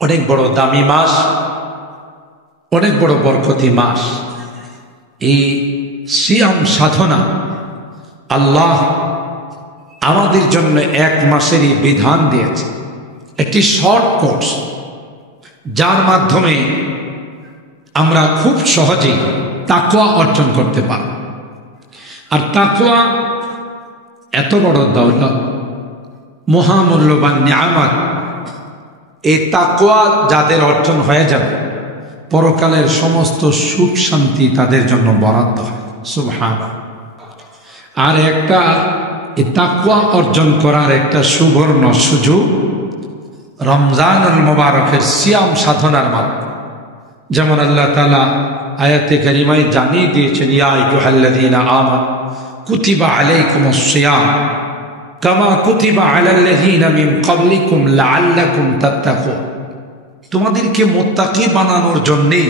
অনেক বড় দামি মাস, অনেক বড় বরকতি মাস। এই সিয়াম সাধনা আল্লাহ আমাদের জন্য এক মাসেরই বিধান দিয়েছে, একটি শর্ট কোর্স, যার মাধ্যমে আমরা খুব সহজেই তাকওয়া অর্জন করতে পারি। আর তাকওয়া এত বড় দৌলত, মহামূল্যবান নিয়ামত। এই তাকওয়া যাদের অর্জন হয়ে যাবে, পরকালের সমস্ত সুখ শান্তি তাদের জন্য বরাদ্দ হয়। সুবহানাল্লাহ। আর একটা এই তাকওয়া অর্জন করার একটা সুবর্ণ সুযোগ রমজানুল মুবারকের সিয়াম সাধনার মাধ্যমে। যেমন আল্লাহ তাআলা আয়াতে কারিমায় জানিয়ে দিয়েছেন, ইয়া আইয়ুহাল্লাযীনা আমানু কুতিবা আলাইকুমুস সিয়াম কামা কুতিবা আলাল্লাযীনা মিন ক্বাবলিকুম লাআল্লাকুম তাত্তাকুন। তোমাদেরকে মুত্তাকি বানানোর জন্যে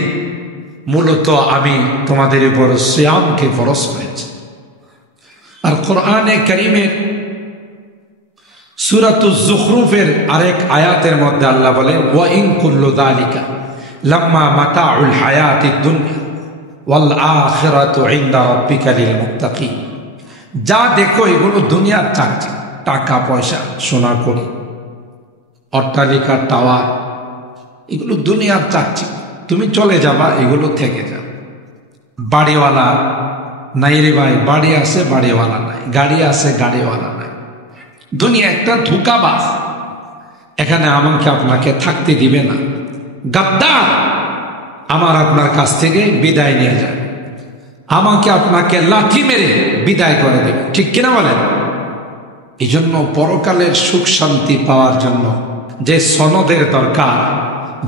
মূলত আমি তোমাদের উপর সিয়ামকে ফরজ করেছি। আর কোরআনে কারীমের সূরাতুজ যুখরুফের আরেক আয়াতের মধ্যে আল্লাহ বলেন, ওয়া ইন কুল্লু যালিকা লাম্মা মাতাউল হায়াতিদ দুনিয়া ওয়াল আখিরাতু ইনদা রাব্বিকা লিল মুত্তাকিন। যা দেখো এগুলো দুনিয়ার চাকরি, টাকা পয়সা, সোনা কড়ি, অট্টালিকা, টাওয়ার, এগুলো দুনিয়ার চাকরি। তুমি চলে যাবা, এগুলো থেকে যাবে। বাড়িওয়ালা নাই রে ভাই, বাড়ি আছে বাড়িওয়ালা নাই, গাড়ি আছে গাড়িওয়ালা নাই। দুনিয়া একটা ধোঁকাবাজ, এখানে আমাকে আপনাকে থাকতে দিবে না। গাদ্দার আমার আপনার কাছ থেকে বিদায় নিয়ে যায়, আমাকে আপনাকে লাথি মেরে বিদায় করে দেবে, ঠিক কিনা বলেন? এই জন্য পরকালের সুখ শান্তি পাওয়ার জন্য যে সনদের দরকার,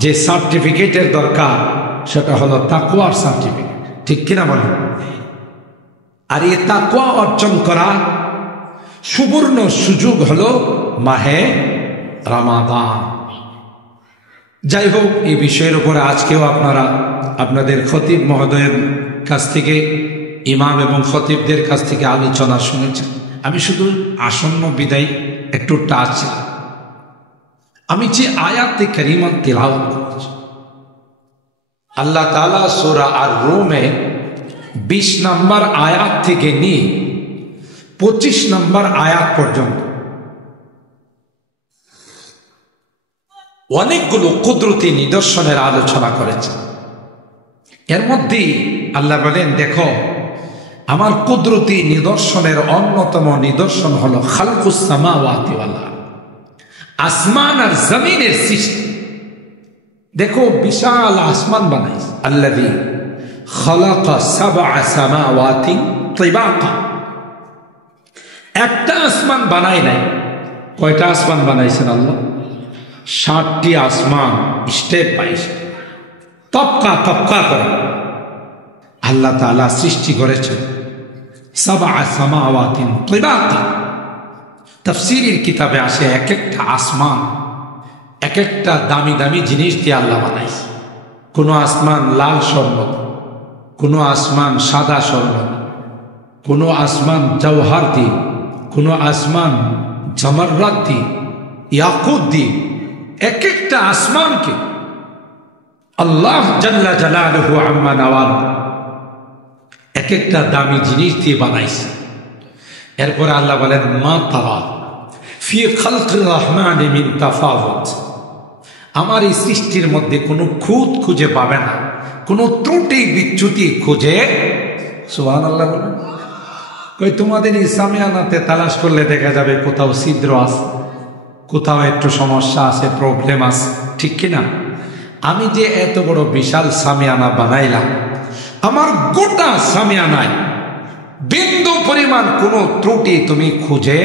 যে সার্টিফিকেটের দরকার, সেটা হলো তাকওয়ার সার্টিফিকেট, ঠিক কিনা বলেন? আর এই তাকওয়া অর্জন করা সুবর্ণ সুযোগ হলো মাহে রমাদান। যাই হোক, এই বিষয়ের উপরে আজকেও আপনারা আপনাদের খতিব মহোদয়ের কাছ থেকে, ইমাম এবং খতিবদের কাছ থেকে আলোচনা শুনেছেন। আমি শুধু আসন্ন বিদায় একটু টাচ, আমি যে আয়াতে কারিমা তিলাওয়াত করেছি, আল্লাহ তাআলা সূরা আর-রুমে 20 নম্বর আয়াত থেকে নিয়ে 25 নম্বর আয়াত পর্যন্ত অনেকগুলো কুদরতি নিদর্শনের আলোচনা করেছে। এর মধ্যে আল্লাহ বলেন, দেখো আমার কুদরতি নিদর্শনের অন্যতম নিদর্শন হলো খালকুস সামাওয়াতি ওয়াল আরদ, আসমান আর জমিনের সৃষ্টি। দেখো বিশাল আসমান বানাইছে, আল্লাযী খালাকা সাবআ সামাওয়াতি তিবাকা। একটা আসমান বানায় নাই। কয়টা আসমান বানাইছেন আল্লাহ? 7টি আসমান, স্টেপ বাই স্টেপ, তবকা তবকা করে আল্লাহ তাআলা সৃষ্টি করেছেন। সাবআ সামাওয়াতিন তিবাকা। তাফসীরের কিতাবে আসে, এক একটা আসমান এক একটা দামি দামি জিনিস দিয়ে আল্লাহ বানাইছে। কোনো আসমান লাল স্বর্ণ, কোনো আসমান সাদা স্বর্ণ, কোনো আসমান জওহার দিয়ে, কোনো আসমান জমররাত দিয়ে, ইয়াকুত দিয়ে। এক একটা আসমানকে আল্লাহ জাল্লা জালালুহু আম্মা নাওয়াল এক একটা দামি জিনিস দিয়ে বানাইছে। এরপরে আল্লাহ বলেন, মা তারা ফি খালকির রহমানি মিন তাফাউত। আমার এই সৃষ্টির মধ্যে কোনো খুঁত খুঁজে পাবে না, কোনো ত্রুটি বিচ্যুতি খুঁজে। সুবহানাল্লাহ বলেন। কই তোমাদের এই সামিয়ানাতে তালাশ করলে দেখা যাবে কোথাও ছিদ্র আছে, কোথাও একটু সমস্যা আছে, প্রবলেম আছে, ঠিক কিনা? আমি যে এত বড় বিশাল সামিয়ানা বানাইলাম, আমার গোটা সামিয়ানায় বিন্দু পরিমাণ কোনো ত্রুটি তুমি খুঁজে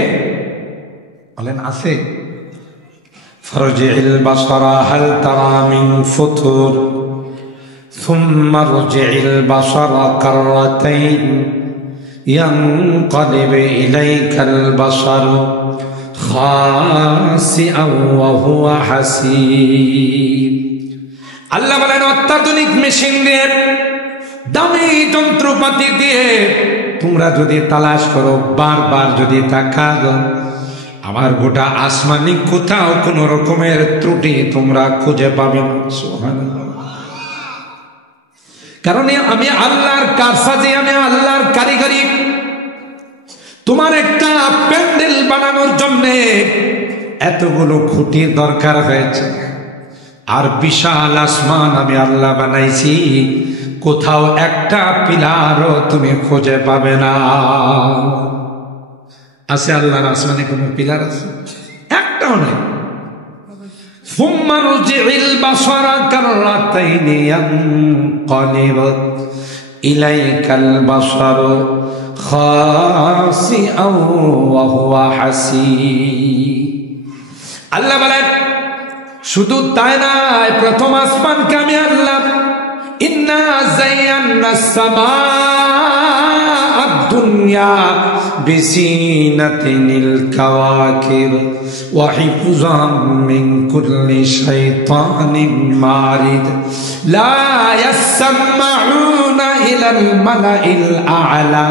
বলেন আছে? ফারজিল বাসারা হাল তারা মিন ফুতুর সুম্মা রজিল বাসারা কাররাতাইন ইয়ানকালিব ইলাইকাল বাসারু খাসিআন ওয়া হুয়া হাসীব। আল্লাহ বলেন, অত্যাধুনিক মেশিন দিয়ে, দামি যন্ত্রপাতি দিয়ে তোমরা যদি তালাশ করো, বারবার যদি তাকাও, আমার গোটা আসমানি কোথাও কোন রকমের ত্রুটি তোমরা খুঁজে পাবে না। সুবহানাল্লাহ। কারণ আমি আল্লাহর কারসাজি, আমি আল্লাহর কারিগরি। তোমার একটা প্যান্ডেল বানানোর জন্য এতগুলো খুঁটির দরকার হয়েছে, আর বিশাল আসমান আমি আল্লাহ বানাইছি, কোথাও একটা পিলারও তুমি খুঁজে পাবে না। আছে আল্লাহর আসমানে কোন পিলার আছে? একটাও নাই। ফুম্মারজিল বাসারা কাররাতাইনি ইয়ানকালিব ইলাইকাল বাসারু খাসিআ ওয়া হুয়া হাসিব। আল্লাহ বলেন শুধু তাই নয়, প্রথম আসমানকে আমি আল্লাহ ইন্না যায়্যানাস সামাআদ দুনিয়া বিসিনাতিনিল কাওয়াকিব ওয়া হিফযাম মিন কুল্লি শাইতানিন মারিদ লা ইয়াসমাউনা ইলাল মালাইল আ'লা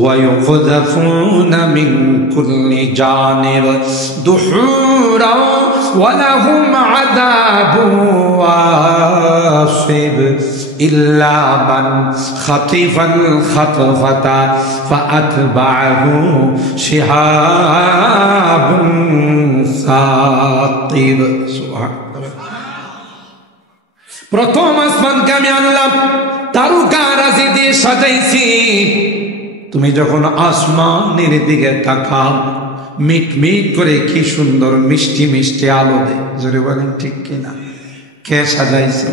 ওয়া ইউকযাফুনা মিন কুল্লি জানিব দুহুরা ওয়া লাহুম আযাবুন ওয়াসিব ইল্লা মান খাতিফাল খাতফাতা ফাআতবাহু শিহাবুন সাকিব। সুবহানাল্লাহ। প্রথম আসমানকে আমি আল্লাহ তারকারাজি দিয়ে সাজাইছি। তুমি যখন আসমানের দিকে তাকাও, মিটমিট করে কি সুন্দর মিষ্টি মিষ্টি আলো দেয়। জোরে বলেন ঠিক কিনা? কে সাজাইছে?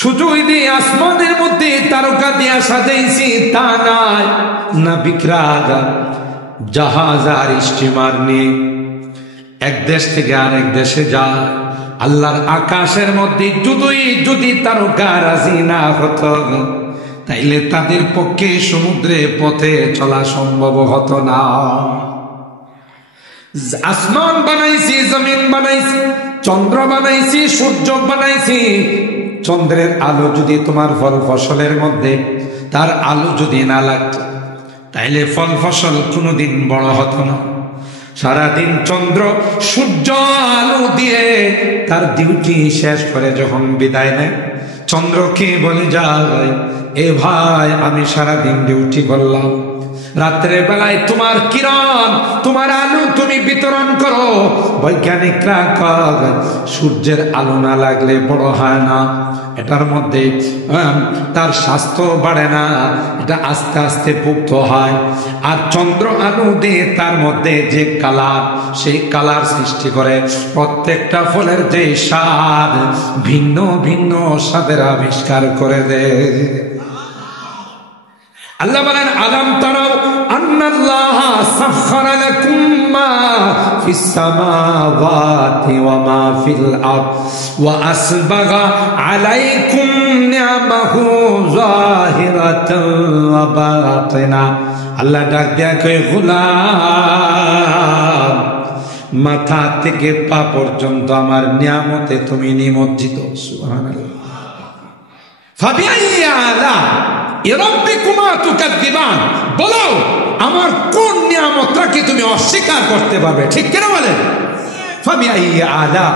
শুধু দিয়ে আসমানের মধ্যে তারকা দিয়া সাজাইছি তা নয়, নাবিকরা জাহাজ আর স্টিমার নিয়ে এক দেশ থেকে আরেক দেশে যায়। আল্লাহর আকাশের মধ্যে যদি তারকা রাজি না হতো, তাইলে তাদের পক্ষে সমুদ্রে পথে চলা সম্ভব হতো না। আসমান বানাইছি, জমিন বানাইছি, চন্দ্র বানাইছি, সূর্য বানাইছি। চন্দ্রের আলো যদি তোমার ফল ফসলের মধ্যে তার আলো যদি না লাগতো, তাইলে ফল ফসল কোনোদিন বড় হতো না। সারাদিন চন্দ্র সূর্য আলো দিয়ে তার ডিউটি শেষ করে যখন বিদায় নেয়, চন্দ্রকে বলে যায়, এ ভাই আমি সারাদিন ডিউটি করলাম, রাত্রে বেলায় তোমার কিরণ, তোমার আলো তুমি বিতরণ করো। বৈজ্ঞানিকরা কয় সূর্যের আলো না লাগলে বড় হয় না, এটার মধ্যে তার স্বাস্থ্য বাড়ে না, এটা আস্তে আস্তে পুক্ত হয়। আর চন্দ্র আলো দিয়ে তার মধ্যে যে কালার, সেই কালার সৃষ্টি করে। প্রত্যেকটা ফলের যে স্বাদ, ভিন্ন ভিন্ন স্বাদের আবিষ্কার করে দেয়। আল্লাহ বলেন আলাম তারাও আন্নাল্লাহা সাখখারা লাকুম মা ফিস সামাওয়াতি ওয়া মা ফিল আরদ ওয়া আসবাগা আলাইকুম নি'মাহু যাহিরাতান ওয়া বাতিনা। আল্লাহ ডাক দেয়া কয়, গোলাম মাথা থেকে পা পর্যন্ত আমার নিয়ামতে তুমি নিমজ্জিত। সুবহানাল্লাহ। ফাবিআইয়ি আলা রাব্বিকুমা তুকাদ্দিবান, বলো আমার কোন নিয়ামতটাকে তুমি অস্বীকার করতে পারবে? ঠিক কিনা বলেন? ফাবিআইয়ি আলা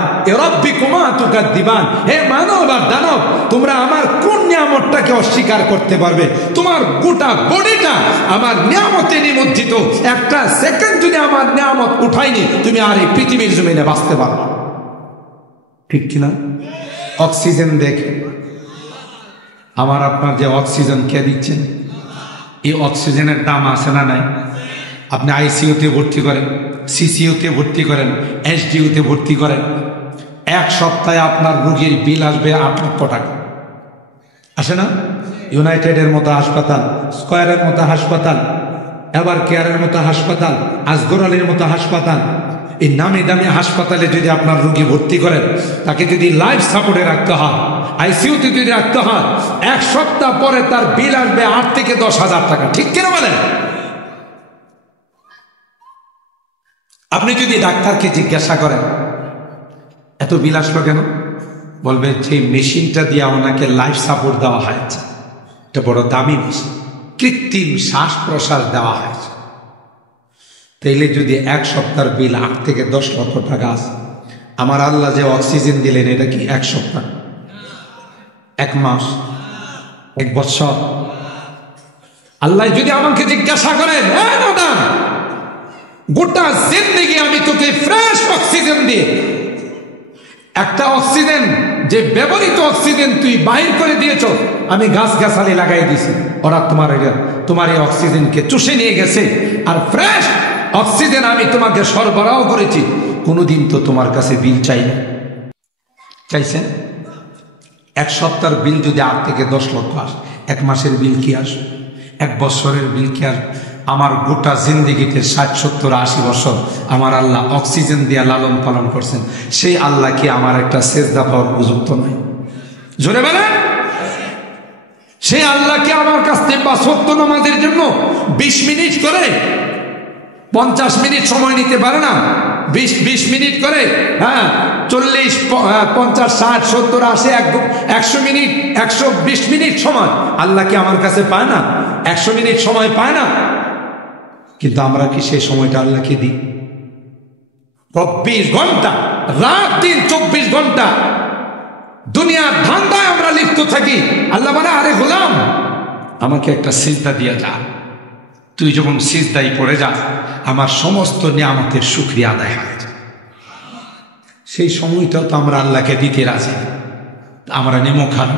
রাব্বিকুমা তুকাদ্দিবান, হে মানব আর দানব, তোমরা আমার কোন নিয়ামতটাকে অস্বীকার করতে পারবে? তোমার গোটা বডিটা আমার নিয়ামতে নিমজ্জিত। একটা সেকেন্ড যদি আমার নিয়ামত উঠাইনি, তুমি আর এই পৃথিবীর জমিনে বাঁচতে পারবে। ঠিক কিনা? অক্সিজেন দেখে আমার আপনার যে অক্সিজেন কে দিচ্ছেন, এই অক্সিজেনের দাম আছে না নাই? আপনি আইসিইউতে ভর্তি করেন, সিসিইউতে ভর্তি করেন, এসডিইউতে ভর্তি করেন, এক সপ্তাহে আপনার রোগীর বিল আসবে 8 লক্ষ টাকা। আসে না? ইউনাইটেডের মতো হাসপাতাল, স্কয়ারের মতো হাসপাতাল, এভার কেয়ারের মতো হাসপাতাল, আসগর আলীর মতো হাসপাতাল, এই নামি দামি হাসপাতালে যদি আপনার রোগী ভর্তি করেন, তাকে যদি লাইফ সাপোর্টে রাখতে হয়, আইসিইউতে যদি রাখতে হয়, এক সপ্তাহ পরে তার বিল আসবে 8 থেকে 10,000 টাকা। ঠিক কিনা বলেন? আপনি যদি ডাক্তারকে জিজ্ঞাসা করেন এত বিল আসলো কেন, বলবে যে মেশিনটা দিয়ে ওনাকে লাইফ সাপোর্ট দেওয়া হয়েছে, এটা বড় দামি মেশিন, কৃত্রিম শ্বাস প্রশ্বাস দেওয়া হয়েছে। তাইলে যদি এক সপ্তাহের বিল 8 থেকে 10 লক্ষ টাকা আছে, আমার আল্লাহ যে অক্সিজেন দিলেন এটা কি 1 সপ্তাহ, 1 মাস, 1 বছর? আল্লাহ যদি আমাকে জিজ্ঞাসা করেন, গোটা জিন্দেগি আমি তোকে ফ্রেশ অক্সিজেন দিয়ে, একটা অক্সিজেন যে ব্যবহৃত অক্সিজেন তুই বাহির করে দিয়েছ, আমি গাছ গাছালি লাগাই দিছি, ওরা তোমার এই অক্সিজেনকে চুষে নিয়ে গেছে, আর ফ্রেশ অক্সিজেন আমি তোমাকে সরবরাহ করেছি, কোনোদিন তো তোমার কাছে বিল চাই না। চাইছেন? 1 সপ্তাহের বিল যদি 8 থেকে 10 লক্ষ আসে, 1 মাসের বিল কি আসে, 1 বছরের বিল কি আসে? আমার গোটা জিন্দিগিতে 60, 70, 80 বছর আমার আল্লাহ অক্সিজেন দিয়ে লালন পালন করছেন, সেই আল্লাহ কি আমার একটা সেজদা পাওয়ার উপযুক্ত নয়? জোরে বলেন। সেই আল্লাহকে আমার কাছ থেকে 5 ওয়াক্ত নামাজের জন্য 20 মিনিট করে 50 মিনিট সময় নিতে পারে না? 20 মিনিট করে, 40, 50, 60, 70, 80, 100 মিনিট, 120 মিনিট সময় আল্লাহ কি আমার কাছে পায় না? 100 মিনিট সময় পায় না? কিন্তু আমরা কি সেই সময়টা আল্লাহকে দিই? 24 ঘন্টা, রাত দিন 24 ঘন্টা দুনিয়ার ধান্দায় আমরা লিপ্ত থাকি। আল্লাহ বলে, আরে গোলাম, আমাকে একটা সিজদা দিয়ে যা। তুই যখন সিজদায় পড়ে যা, আমার সমস্ত নিয়ামতের শুকরিয়া আদায় হয়। সেই সময়টাও তো আমরা আল্লাহকে দিতে রাজি, আমরা নেমো খান।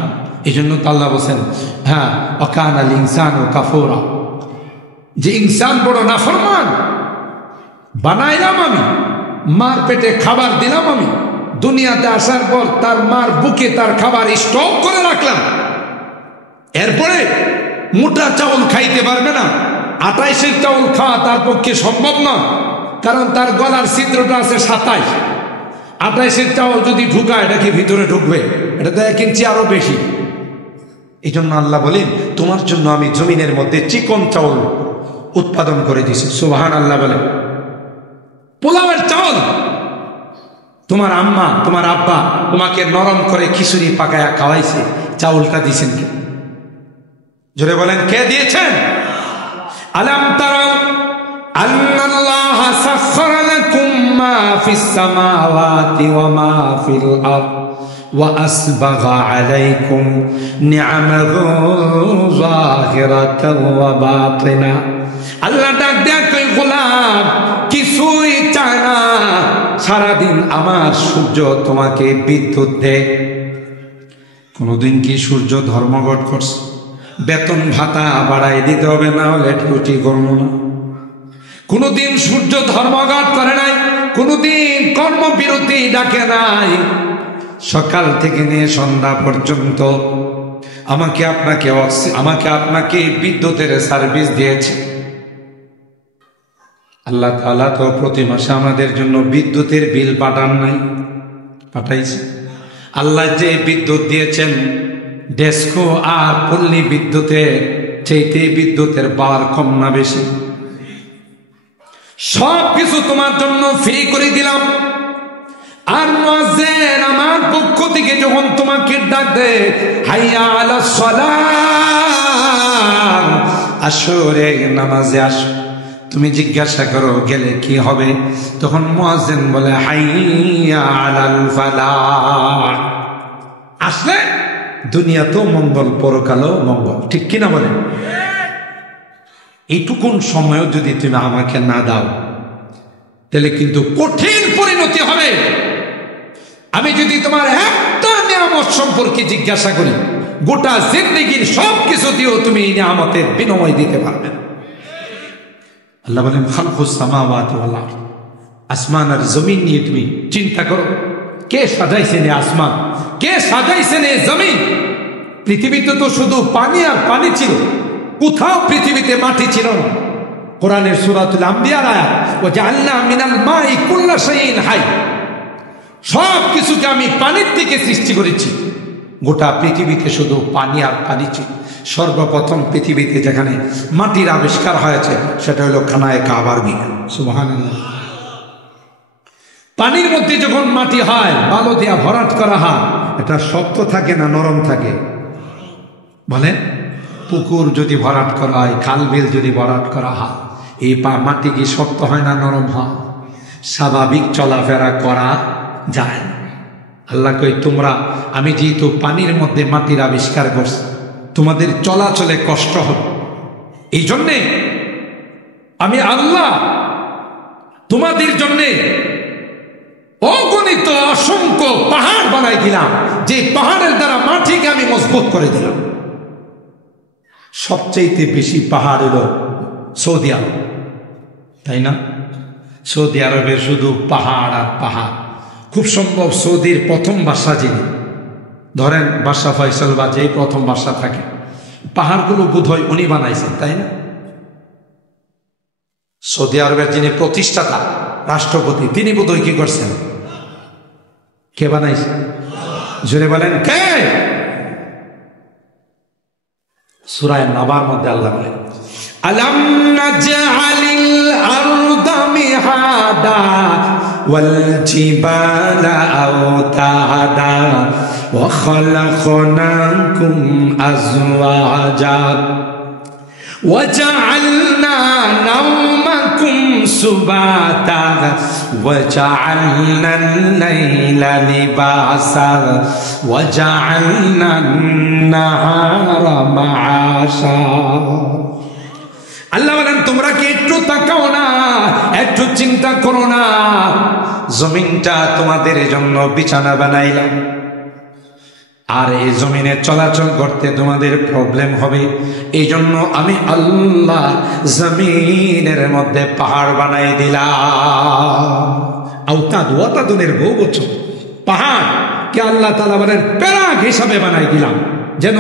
এই জন্য তো আল্লাহ বলছেন, অকান আল ইনসান ও কাফুরা, যে ইনসান বড় নাফরমান, বানাইলাম আমি, মার পেটে খাবার দিলাম আমি, দুনিয়াতে আসার পর তার মার বুকে তার খাবার স্টক করে রাখলাম, এরপরে মোটা চাউল খাইতে পারবে না, 28-এর চাউল খাওয়া তার পক্ষে সম্ভব না, কারণ তার গলার ছিদ্রটা আছে 27। 28-এর চাউল যদি ঢুকায়, এটা কি ভিতরে ঢুকবে? এটা তো 1 ইঞ্চি আরো বেশি। এই জন্য আল্লাহ বলেন, তোমার জন্য আমি জমিনের মধ্যে চিকন চাউল উৎপাদন করে দিয়েছি। সুবহান আল্লাহ বলেন। পোলাওয়ের চাউল তোমার আম্মা, তোমার আব্বা তোমাকে নরম করে খিচুড়ি পাকায়া খাওয়াইছে, চাউলটা দিয়েছেন কে? জোরে বলেন, কে দিয়েছেন? আলাম তারা আন্নাল্লাহা সাখখারা লাকুম মা ফিস সামাওয়াতি ওয়া মা ফিল আরদ ওয়া আসবাগা আলাইকুম নি'আমাহু যাহিরাতাও ওয়া বাতিনা। আল্লাহ ডাক দেয়া কই, গোলাম কিছুই চায় না, সারাদিন আমার সূর্য তোমাকে বিদ্যুৎ দেয়। কোনদিন কি সূর্য ধর্মঘট করছে? বেতন ভাতা বাড়াই দিতে হবে, না হলে ডিউটি করবো না। কোনদিন সূর্য ধর্মঘট করে নাই, কোনদিন কর্মবিরতি ডাকে নাই। সকাল থেকে নিয়ে সন্ধ্যা পর্যন্ত আমাকে আপনাকে বিদ্যুতের সার্ভিস দিয়েছে। আল্লাহ তাআলা তো প্রতি মাসে আমাদের জন্য বিদ্যুতের বিল পাঠান নাই, পাঠাইছে। আল্লাহ যে বিদ্যুৎ দিয়েছেন, ডেস্কো আর পল্লী বিদ্যুতের চাইতে বিদ্যুতের পাওয়ার কম না বেশি? সব কিছু তোমার জন্য ফ্রি করে দিলাম। আর মুয়াজ্জিন আমার পক্ষ থেকে যখন তোমাকে ডাক দেয়, হাইয়া আলাস সালাত, আসো রে নামাজে আসো, তুমি জিজ্ঞাসা করো গেলে কি হবে, তখন মুয়াজ্জিন বলে হাইয়া আলাল ফালাহ। আসলে দুনিয়াতেও মঙ্গল, পরকালেও মঙ্গল, ঠিক কিনা বলেন? এইটুকুন সময়ও যদি তুমি আমাকে না দাও, তাহলে কিন্তু কঠিন পরিণতি হবে। আমি যদি তোমার একটা নিয়ামত সম্পর্কে জিজ্ঞাসা করি, গোটা জিন্দেগির সব কিছু দিয়েও তুমি এই নিয়ামতের বিনিময় দিতে পারবে না। আল্লাহ বলেন, খালকুস সামাওয়াতি ওয়াল আরদ, আসমান আর জমিন নিয়ে তুমি চিন্তা করো। কে সাজাইছেন এই আসমান, কে সাজাইছেন এই জমিন? পৃথিবীতে তো শুধু পানি আর পানি ছিল, কোথাও পৃথিবীতে মাটি ছিল না। কোরআনের সূরাতুল আম্বিয়ার আয়াত, ওয়া জাআলনা মিনাল মাই কুল্লা শাইইন হাই, সব কিছুকে আমি পানির থেকে সৃষ্টি করেছি। গোটা পৃথিবীতে শুধু পানি আর পানি ছিল। সর্বপ্রথম পৃথিবীতে যেখানে মাটির আবিষ্কার হয়েছে সেটা হলো খানায়ে কাবার বিজ্ঞান। সুবহানাল্লাহ। পানির মধ্যে যখন মাটি হয়, বালু দিয়া ভরাট করা হয়, এটা শক্ত থাকে না নরম থাকে? বলেন। পুকুর যদি ভরাট করা হয়, খাল বিল যদি ভরাট করা হয়, এই মাটি কি শক্ত হয় না নরম হয়? স্বাভাবিক চলাফেরা করা যায় না। আল্লাহ কই তোমরা, আমি যেহেতু পানির মধ্যে মাটির আবিষ্কার করছি, তোমাদের চলাচলে কষ্ট হবে, এই জন্যে আমি আল্লাহ তোমাদের জন্যে অগণিত অসংখ্য পাহাড় বানাই দিলাম, যে পাহাড়ের দ্বারা মাটিকে আমি মজবুত করে দিলাম। সবচেয়ে বেশি পাহাড় হলো সৌদি আরব, তাই না? সৌদি আরবের শুধু পাহাড় আর পাহাড়। খুব সম্ভব সৌদির প্রথম বাদশা যিনি, ধরেন বাদশা ফয়সাল বা যেই প্রথম বাদশা থাকে, পাহাড়গুলো বোধহয় উনি বানাইছেন, তাই না? সৌদি আরবের যিনি প্রতিষ্ঠাতা রাষ্ট্রপতি, তিনি বোধহয় কি করছেন? কে বানাইছেন? জোরে বলেন কে? সূরা নাবার মধ্যে আল্লাহ বলেন, আলাম নাজআলিল আরদা মিহাদা ওয়াল জিবালা আওতাদা ওয়া খালাকনাকুম আজওয়াজা ওয়া জাআলনা নাওমাকুম সুবাতা ওয়া জাআলনাল লাইলা লিবাসা ওয়া জাআলনান নাহারা মাআশা। আল্লাহ বলেন তোমরা কি একটু তাকাও না, একটু চিন্তা করো না? জমিনটা তোমাদের জন্য বিছানা বানাইলাম, আর এই জমিনে চলাচল করতে তোমাদের প্রবলেম হবে, এই জন্য আমি আল্লাহ জমিনের মধ্যে পাহাড় বানাই দিলাম। আওতাদুনের বহু বছর পাহাড় কে আল্লাহ তাআলা বলেন প্যারাগ হিসাবে বানাই দিলাম, যেন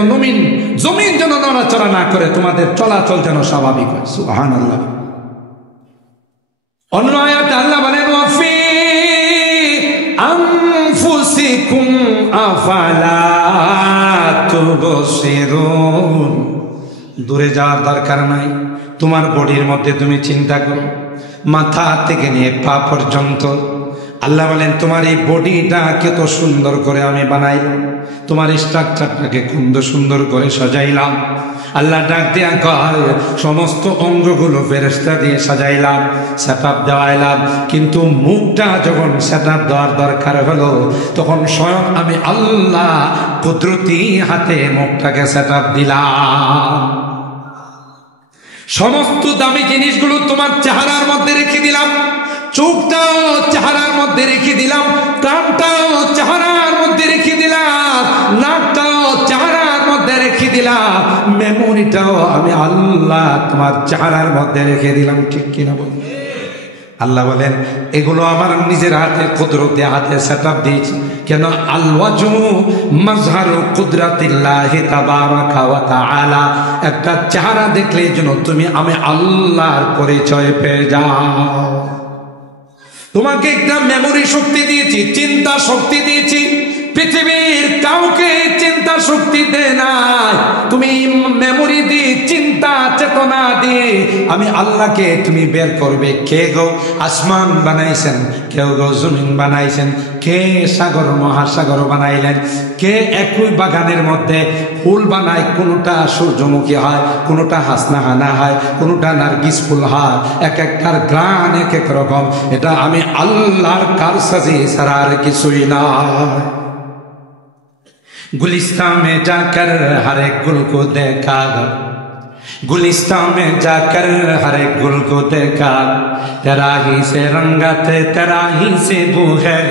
জমিন যেন নড়াচড়া না করে, তোমাদের চলাচল যেন স্বাভাবিক হয়। সুবহানাল্লাহ। অন্য আয়াতে আল্লাহ বলেন ওয়াফি আনফুসিকুম আফালা তুবসিরুন। দূরে যাওয়ার দরকার নাই, তোমার বডির মধ্যে তুমি চিন্তা করো, মাথা থেকে নিয়ে পা পর্যন্ত। আল্লাহ বলেন তোমার এই বডিটা কত সুন্দর করে আমি বানাইলাম, তোমার স্ট্রাকচারটাকে খুব সুন্দর করে সাজাইলাম। আল্লাহ ডাক দিয়া কয় সমস্ত অঙ্গগুলো ফেরেশতা দিয়ে সাজাইলাম, সেটআপ দেওয়াইলাম, কিন্তু মুখটা যখন সেটআপ দেওয়ার দরকার হলো, তখন স্বয়ং আমি আল্লাহ কুদরতি হাতে মুখটাকে সেটআপ দিলাম। সমস্ত দামি জিনিসগুলো তোমার চেহারার মধ্যে রেখে দিলাম, চোখটাও চেহারার মধ্যে রেখে দিলাম, কানটাও চেহারার মধ্যে রেখে দিলাম, নাকটাও চেহারার মধ্যে রেখে দিলাম, মেমোরিটাও আমি আল্লাহ তোমার চেহারার মধ্যে রেখে দিলাম। ঠিক কিনা বল? আল্লাহ বলেন এগুলো আমার নিজের হাতে কুদরতে হাতে সেটআপ দিয়েছি। কেন? আল ওয়াজহু মাজহারু কুদরাতিল্লাহি তাবারাকা ওয়া তাআলা। একটা চেহারা দেখলে যেন তুমি আমি আল্লাহর পরিচয় পেয়ে যাও। তোমাকে একটা মেমোরি শক্তি দিয়েছি, চিন্তা শক্তি দিয়েছি, পৃথিবীর কাউকে চিন্তা শক্তি দেয় না। তুমি মেমোরি দিয়ে চিন্তা চেতনা দিয়ে আমি আল্লাহকে তুমি বের করবে। কে গো আসমান বানাইছেন, কেউ গো জমিন বানাইছেন, কে সাগর মহাসাগর বানাইলেন, কে একই বাগানের মধ্যে ফুল বানায়, কোনটা সূর্যমুখী হয়, কোনটা হাসনাহানা হয়, কোনটা নার্গিস ফুল হয়, এক একটার গ্রান এক এক রকম। এটা আমি আল্লাহর কারসাজি ছাড়া আর কিছুই না। गुलिस्तान में जाकर हर एक गुल को देखा, गुलिस्तान में जाकर हर एक गुल को देखा, तेरा ही से रंगत तेरा ही से बू है,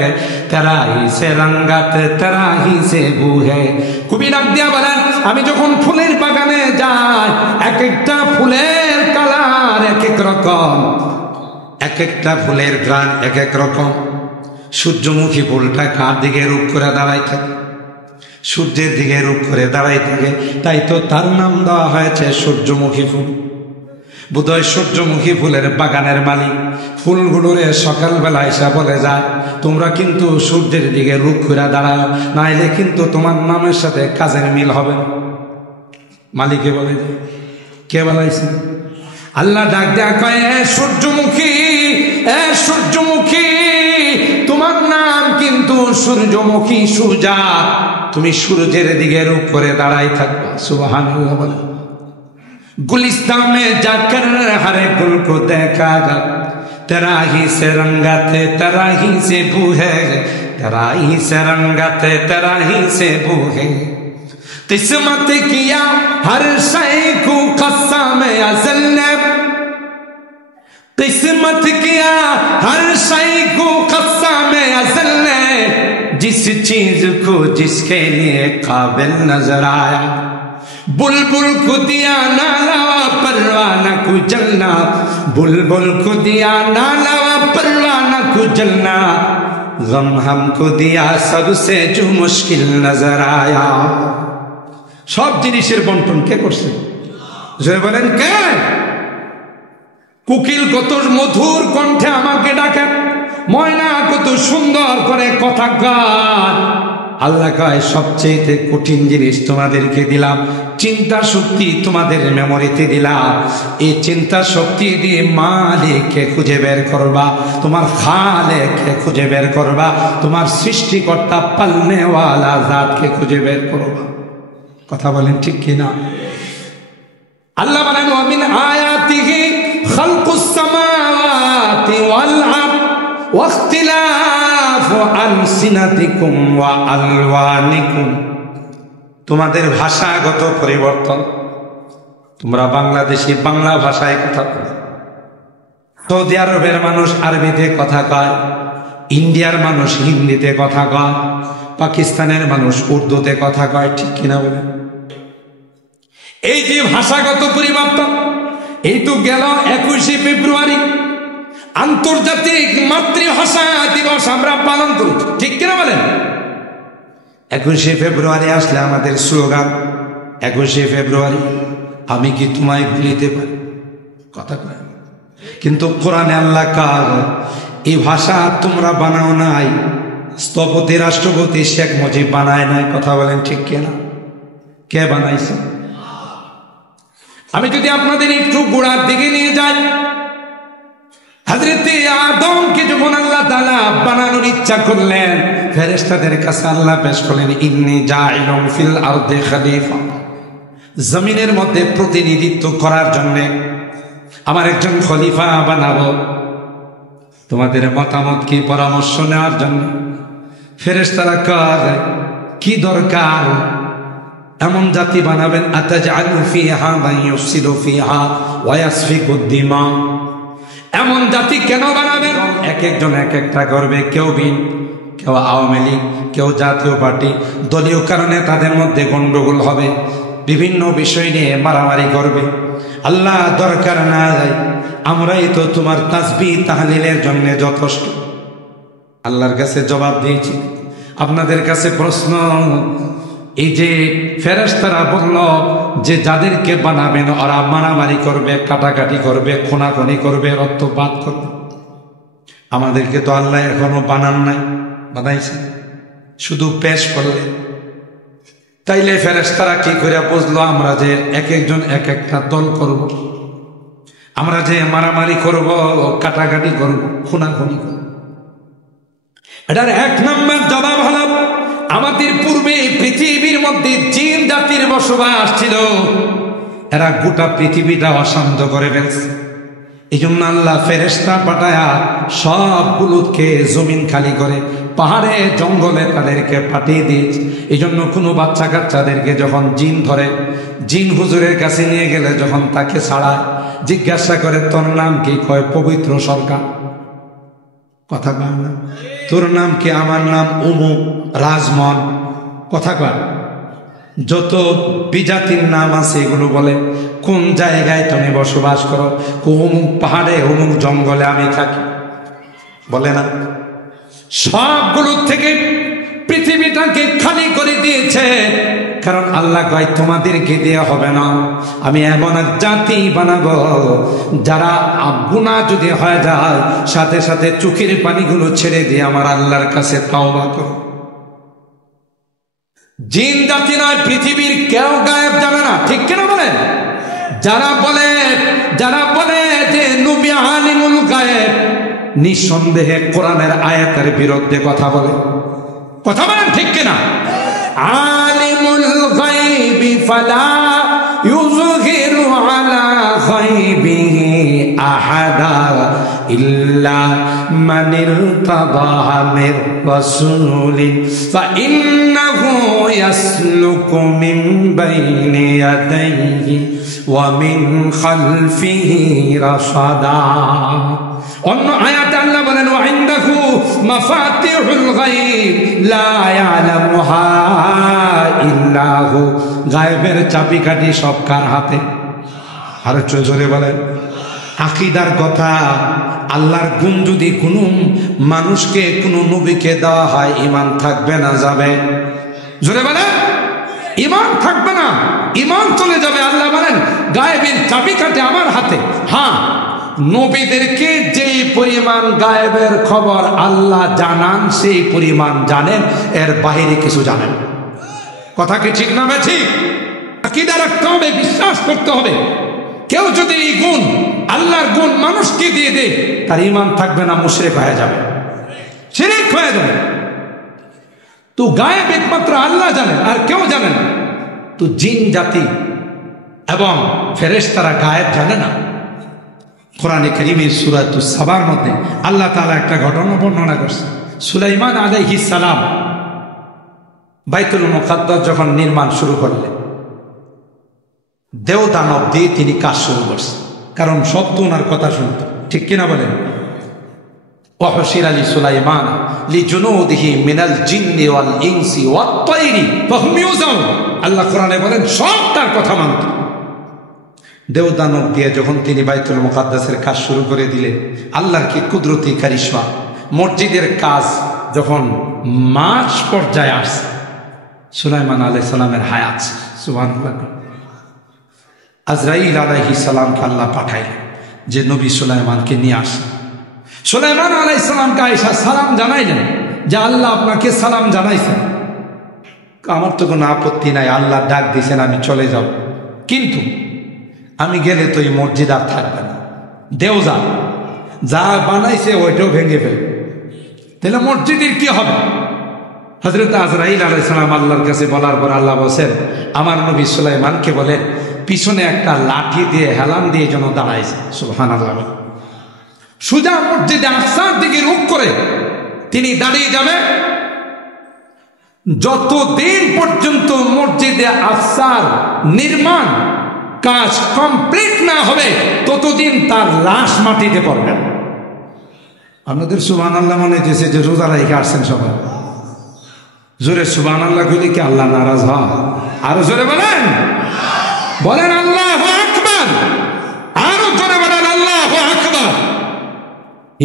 तेरा ही से रंगत तेरा ही से बू है। कवि डाक दिया বলেন আমি যখন ফুলের বাগানে যাই, এক একটা ফুলের কালার এক এক রকম, এক একটা ফুলের গ্রান এক এক রকম। সূর্যমুখী ফুলটা কার দিকে রূপ করে দাঁড়ায় থাকে? সূর্যের দিকে রূপ করে দাঁড়াই থাকে, তাই তো তার নাম দেওয়া হয়েছে সূর্যমুখী ফুল। বোধহয় সূর্যমুখী ফুলের বাগানের মালিক ফুলগুলোরে সকালবেলা এসে বলে যায় তোমরা কিন্তু সূর্যের দিকে রূপ করে দাঁড়াও, নাইলে কিন্তু তোমার নামের সাথে কাজের মিল হবে। মালিকে বলে, কে বলাইছে? আল্লাহ ডাক দেয়া কয় এ সূর্যমুখী, এ সূর্যমুখী, তোমার নাম কিন্তু সূর্যমুখী সুজা, তুমি সূর্যের দিকে রূপ করে দাঁড়াই থাকবা। সুবহানাল্লাহ বলে। गुलिस्तान में जाकर हर गुल को देखा गा, तेरा ही से रंगत तेरा ही से बू है, तेरा ही से रंगत तेरा ही से बू है। किस्मत किया हर शय को कस्सा में अज़ल ने, किस्मत किया हर शय को कस्सा में अज़ल ने, जिस चीज को जिसके लिए काबिल नजर आया। बुलबुल को दिया नालावा परवाना को जलना, बुलबुल को दिया नालावा परवाना को जलना, गम हमको दिया सबसे जो मुश्किल नजर आया। सब जिनिसेर बंटन के करছে? জোরে বলেন কে? কোকিল কত মধুর কণ্ঠে আমাকে ডাকে, ময়না কত সুন্দর করে কথা গায়। আল্লাহ কয় সবচেয়ে কঠিন জিনিস তোমাদেরকে দিলাম, চিন্তা শক্তি তোমাদের মেমোরিতে দিলাম। এই চিন্তা শক্তি দিয়ে মালিককে খুঁজে বের করবা, তোমার খালেককে খুঁজে বের করবা, তোমার সৃষ্টিকর্তা পালনেওয়ালা জাতকে খুঁজে বের করবা। কথা বলেন ঠিক কিনা? আল্লাহ বলেন ওয়া মিন আয়াতিহি খালকুস সামাওয়াতি ওয়াল আরদ ওয়া ইখতিলাফু আলসিনাতিকুম ওয়া আলওয়ানিকুম। তোমাদের ভাষাগত পরিবর্তন, তোমরা বাংলাদেশি বাংলা ভাষায় কথা বলো, সৌদি আরবের মানুষ আরবিতে কথা কয়, ইন্ডিয়ার মানুষ হিন্দিতে কথা কয়, পাকিস্তানের মানুষ উর্দুতে কথা কয়, ঠিক কিনা বলে? এই যে ভাষাগত পরিবর্তন, এই তো গেল 21শে ফেব্রুয়ারি আন্তর্জাতিক মাতৃভাষা দিবস আমরা পালন করি, ঠিক কিনা বলেন? 21শে ফেব্রুয়ারি আসলে আমাদের স্লোগান 21শে ফেব্রুয়ারি আমি কি তোমায় ভুলিতে পারি, কথা কয়। কিন্তু কোরআনে আল্লাহ কার এই ভাষা তোমরা বানাও নাই, স্থপতি রাষ্ট্রপতি শেখ মুজিব বানায় নাই, কথা বলেন ঠিক কিনা? কে বানাইছে? আমি যদি আপনাদের একটু গোড়ার দিকে নিয়ে যাই, হযরত আদমকে যখন আল্লাহ তাআলা বানানোর ইচ্ছা করলেন, ফেরেশতাদের কাছে আল্লাহ পেশ করলেন ইন্নী জাইলুন ফিল আরদি খলিফা, জমিনের মধ্যে প্রতিনিধিত্ব করার জন্য আমার একজন খলিফা বানাবো, তোমাদের মতামত কি পরামর্শ নেওয়ার জন্য। ফেরেশতারা কয় কি দরকার, এমন জাতি বানাবেন আতাজআলু ফিহা মান ইউফসিদু ফিহা ওয়া ইয়াসফিকুদ দিমা, এমন জাতি কেন বানাবেন? এক একজন এক একটা করবে, কেউ বিন, কেউ আওয়ামী লীগ, কেউ জাতীয় পার্টি, দলীয় কারণে তাদের মধ্যে গন্ডগোল হবে, বিভিন্ন বিষয় নিয়ে মারামারি করবে। আল্লাহ দরকার না যায়, আমরাই তো তোমার তাসবিহ তাহলিলের জন্য যথেষ্ট। আল্লাহর কাছে জবাব দিয়েছি। আপনাদের কাছে প্রশ্ন, এই যে ফেরেশতারা বলল যে যাদেরকে বানাবেন ওরা মারামারি করবে, কাটাকাটি করবে, খুনাখুনি করবে, রক্তপাত করবে, আমাদেরকে তো আল্লাহ এখনো বানান নাই, বানাইছে শুধু পেশ করলে। তাইলে ফেরেশতারা কি করে বুঝলো আমরা যে এক একজন এক একটা দল করব, আমরা যে মারামারি করব, কাটাকাটি করব, খুনাখুনি করব? এটার এক নম্বর জবাব হলো আমাদের পূর্বে পৃথিবীর মধ্যে জিন জাতির বসবাস ছিল, এরা গোটা পৃথিবীটা অশান্ত করে ফেলছে। এই জন্য আল্লাহ ফেরেশতা পাঠায়া সবগুলোকে জমিন খালি করে পাহাড়ে জঙ্গলে তাদেরকে পাঠিয়ে দিয়েছে। এই জন্য কোনো বাচ্চা কাচ্চাদেরকে যখন জিন ধরে, জিন হুজুরের কাছে নিয়ে গেলে যখন তাকে ছাড়ায়, জিজ্ঞাসা করে তোর নাম কি? কয় পবিত্র সরকার। কথা কয় না? তোর নাম কি? আমার নাম অমুক রাজমন। কথা কয়? যত বিজাতির নাম আছে এগুলো বলে। কোন জায়গায় তুমি বসবাস করো? অমুক পাহাড়ে, অমুক জঙ্গলে আমি থাকি, বলে না? সবগুলো থেকে পৃথিবীটাকে খালি করে দিয়েছে, কারণ আল্লাহ কয় তোমাদেরকে দেয়া হবে না, আমি এমন এক জাতি বানাবো যারা গুনাহ যদি হয়ে যায় সাথে সাথে চোখের পানিগুলো ছেড়ে দিয়ে আমার আল্লাহর কাছে তওবা করো। জিন জাতি নয়, পৃথিবীর কেউ গায়েব যাবে না, ঠিক কিনা বলেন? যারা বলে যে নবী আলিমুল গায়েব, নিঃসন্দেহে কোরআনের আয়াতের বিরুদ্ধে কথা বলে। কথা বলেন ঠিক কিনা? আলিমুল গায়বি ফালা ইউযহিরু ইল্লা মান ইরতাদা মির রাসূলিন ফাইন্নাহু ইয়াসলুকু মিন বাইনি ইয়াদাইহি ওয়া মিন খালফিহি রাসাদা। অন্য আয়াতে আল্লাহ বলেন ওয়া ইনদাহু মাফাতিহুল গায়ব লা ইয়ালামুহা ইল্লা হু। গায়েবের চাবিকাঠি সব কার হাতে? আর জোরে বলেন। আকীদার কথা, আল্লাহর গুণ যদি কোনো মানুষকে কোনো নবীকে দেওয়া হয়, ঈমান থাকবে না যাবে? জোরে বলেন। ঈমান থাকবে না, ঈমান চলে যাবে। আল্লাহ বলেন গায়েবের চাবিকাঠি আমার হাতে। হ্যাঁ, নবীদেরকে যেই পরিমাণ গায়েবের খবর আল্লাহ জানান সেই পরিমাণ জানেন, এর বাইরে কিছু জানেন। কথা কি ঠিক না? ঠিক। আকীদা রাখতে হবে, বিশ্বাস করতে হবে। কেউ যদি এই গুণ, আল্লাহর গুণ মানুষকে দিয়ে দেয়, তার ঈমান থাকবে না, মুশরিক হয়ে যাবে, শিরক হয়ে যাবে। তো গায়েব একমাত্র আল্লাহ জানেন, আর কেউ জানে না। তো জিন জাতি এবং ফেরেশতারা গায়েব জানে না। কোরআনে কারীমের সূরাতুস সাবার মধ্যে আল্লাহ তাআলা একটা ঘটনা বর্ণনা করছে। সুলাইমান আলাইহিস সালাম বাইতুল মুকাদ্দাস যখন নির্মাণ শুরু করলেন, দেও দানব দিয়ে তিনি কাজ শুরু করছেন, কারণ সব তো ওনার কথা শুনত। ঠিক কিনা বলেন? ওয়াহশির আলী সুলাইমান লিজুনুদিহি মিনাল জিন্নি ওয়াল ইনসি ওয়াত তায়রি ফাহুম ইউজাউন। আল্লাহ কোরআনে বলেন সব তার কথা মানত। দেওদানব দিয়ে যখন তিনি বাইতুল মুকাদ্দাসের কাজ শুরু করে দিলেন, আল্লাহর কি কুদরতি কারিশমা! মসজিদের কাজ যখন মাঝ পর্যায়ে আসছে, সুলাইমান আলাইহিস সালামের হায়াত, সুবহানাল্লাহ, আজরাইল আলাইহিস সালামকে আল্লাহ পাঠাইলেন যে নবী সুলাইমানকে নিয়ে আসেন। সুলাইমান আলাইহিস সালামকে আয়েশা সালাম জানাইলেন যে আল্লাহ আপনাকে সালাম জানাইছেন। আমার তো কোনো আপত্তি নাই, আল্লাহ ডাক দিয়েছেন, আমি চলে যাব, কিন্তু আমি গেলে তো এই মসজিদ আর থাকবে না। দেওজা যা বানাইছে ওইটাও ভেঙে ফেলবে, তাহলে মসজিদের কি হবে? হযরত আজরাইল আলাইহিস সালাম আল্লাহর কাছে বলার পর আল্লাহ বলেন আমার নবী সুলাইমানকে বলে পিছনে একটা লাঠি দিয়ে হেলান দিয়ে যেন দাঁড়াইছে। সুবহানাল্লাহ। সুজা মসজিদে আকসার দিকে রুখ করে তিনি দাঁড়িয়ে যাবে। যতদিন পর্যন্ত মসজিদে আকসার নির্মাণ কাজ কমপ্লিট না হবে, ততদিন তার লাশ মাটিতে পড়বে। আপনাদের সুবহানাল্লাহ মনে হচ্ছে যে রোজা রেখে আসছেন সবাই। জোরে সুবহানাল্লাহ কইলে কি আল্লাহ নারাজ হয়? আরো জোরে বলেন, বলেন আল্লাহু আকবার, আরো জোরে বলেন আল্লাহু আকবার।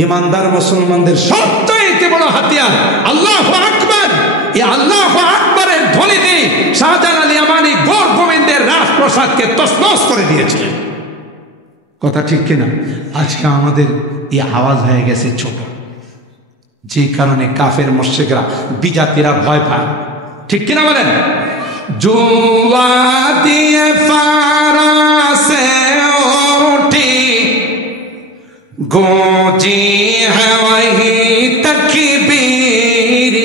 ইমানদার মুসলমানদের সবচেয়ে বড় হাতিয়ার আল্লাহু আকবার। এই আল্লাহু আকবারের ধ্বনি দিয়ে শাহজালাল আল ইয়ামানি গোর গোবিন্দের রাজপ্রাসাদকে তছনছ করে দিয়েছিলেন। কথা ঠিক কিনা? আজকে আমাদের এই আওয়াজ হয়ে গেছে ছোট, যে কারণে কাফের মুশরিকরা বিজাতিরা ভয় পায়। ঠিক কিনা বলেন? জুয়া দিয়ে ফারাসে ওঠি গোজি है वही तकबीर,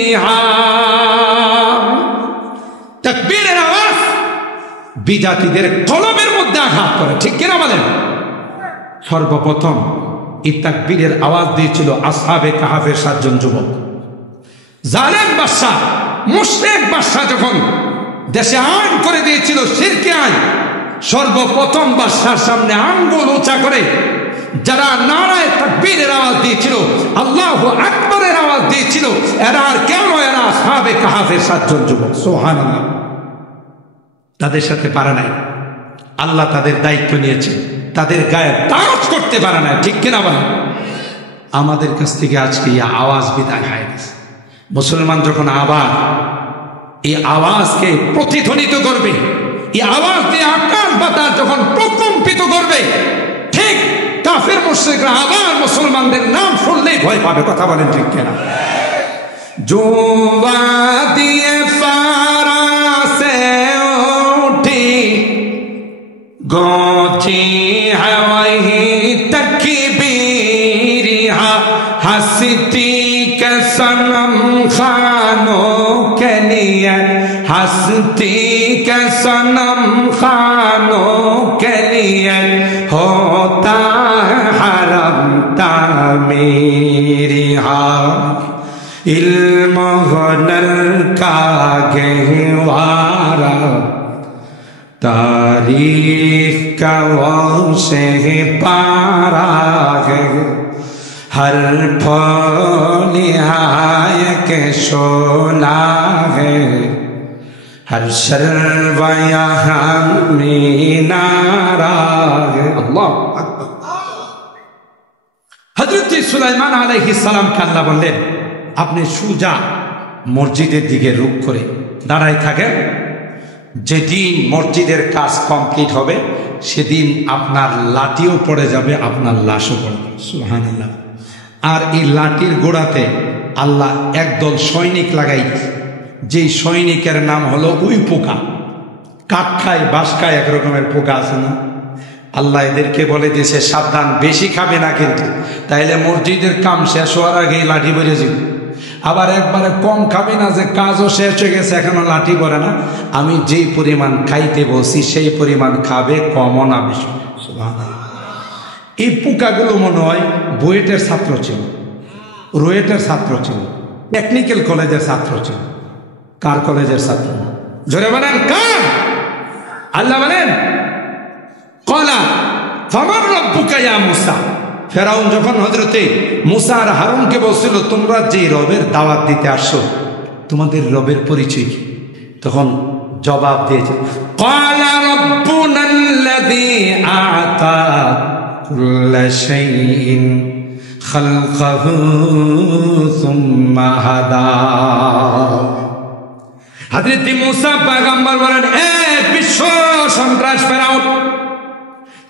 তাকবীরের আওয়াজ বিজাতিদের কলবের মধ্যে আঘাত করে। ঠিক কিনা বলেন? সর্বপ্রথম এই তাকবীরের আওয়াজ দিয়েছিল আসহাবে কাহাফের 7 জন যুবক। জালেম বাদশা, মুশরিক বাদশা যখন দেশে আইন করে দিয়েছিল শিরকি আইন, সর্বপ্রথম বাদশার সামনে আঙ্গুল উঁচা করে যারা নারায়ে তাকবীরের আওয়াজ দিয়েছিল, আল্লাহু আকবারের আওয়াজ দিয়েছিল, এরা আর কেন? এরা আসহাবে কাহাফের 7 জন যুবক। সুবহানাল্লাহ। তাদের সাথে পারে নাই, আল্লাহ তাদের দায়িত্ব নিয়েছে, তাদের গায়ে তাজ করতে পারে না। ঠিক কিনা বলেন? আমাদের কাছ থেকে আজকে এই আওয়াজ বিদায় হয়ে গেছে। মুসলমান যখন আবার এই আওয়াজকে প্রতিধ্বনিত করবে, এই আওয়াজ দিয়ে আকাশ বাতাস যখন প্রকম্পিত করবে, ঠিক কাফের মুশরিকরা আবার মুসলমানদের নাম শুনলেই ভয় পাবে। কথা বলেন ঠিক কিনা? জুয়া দিয়ে ফারাসে উঠি গোছি है वही तकबीर, हस्ती के सनम खानों के लिए, हस्ती के सनम खानों के लिए होता है हरम मेरी हाय इल्म हुनर का गहवारा तारीख का वो से पारा है हर निहाय के शोला है हर शर्व यहाँ में नारा है। अल्लाह हजरत सुलाइमान अलैहिस सालाम के अल्लाह বললেন আপনি সোজা মসজিদের দিকে রুখ করে দাঁড়ায় থাকেন, যেদিন মসজিদের কাজ কমপ্লিট হবে সেদিন আপনার লাঠিও পড়ে যাবে, আপনার লাশও পড়বে। সুবহানাল্লাহ। আর এই লাঠির গোড়াতে আল্লাহ একদল সৈনিক লাগাই, যেই সৈনিকের নাম হলো উই পোকা। কাঠ খায়, বাঁশ খায়, একরকমের পোকা আছে না? আল্লাহ এদেরকে বলে দিয়েছে সাবধান, বেশি খাবে না কিন্তু, তাইলে মসজিদের কাম শেষ হওয়ার আগেই লাঠি বেড়ে যাবে। আবার একবারে কম খাবে না যে কাজও শেষ হয়ে গেছে এখনো লাঠি পড়ে না, আমি যেই পরিমাণ খাইতে বলছি সেই পরিমাণ খাবে, কমও না বেশি। এই পোকাগুলো মনে হয় বুয়েটের ছাত্র ছিল, রুয়েটের ছাত্র ছিল, টেকনিক্যাল কলেজের ছাত্র ছিল। কার কলেজের ছাত্র? জোরে বলেন কার? আল্লাহ বলেন কলা ফামান রব্বুকা ইয়া মুসা। ফেরাউন যখন হযরতে মুসা আর হারুনকে বলছিল তোমরা যে রবের দাওয়াত দিতে আসছো তোমাদের রবের পরিচয় কি, তখন জবাব দিয়েছে ক্বালা রাব্বুনাল্লাযী আ'তা কুল্লা শাইইন খালকাহু সুম্মা হাদা। হযরত মুসা পয়গম্বর বলেন এ বিশ্ব সন্ত্রাস ফেরাউন,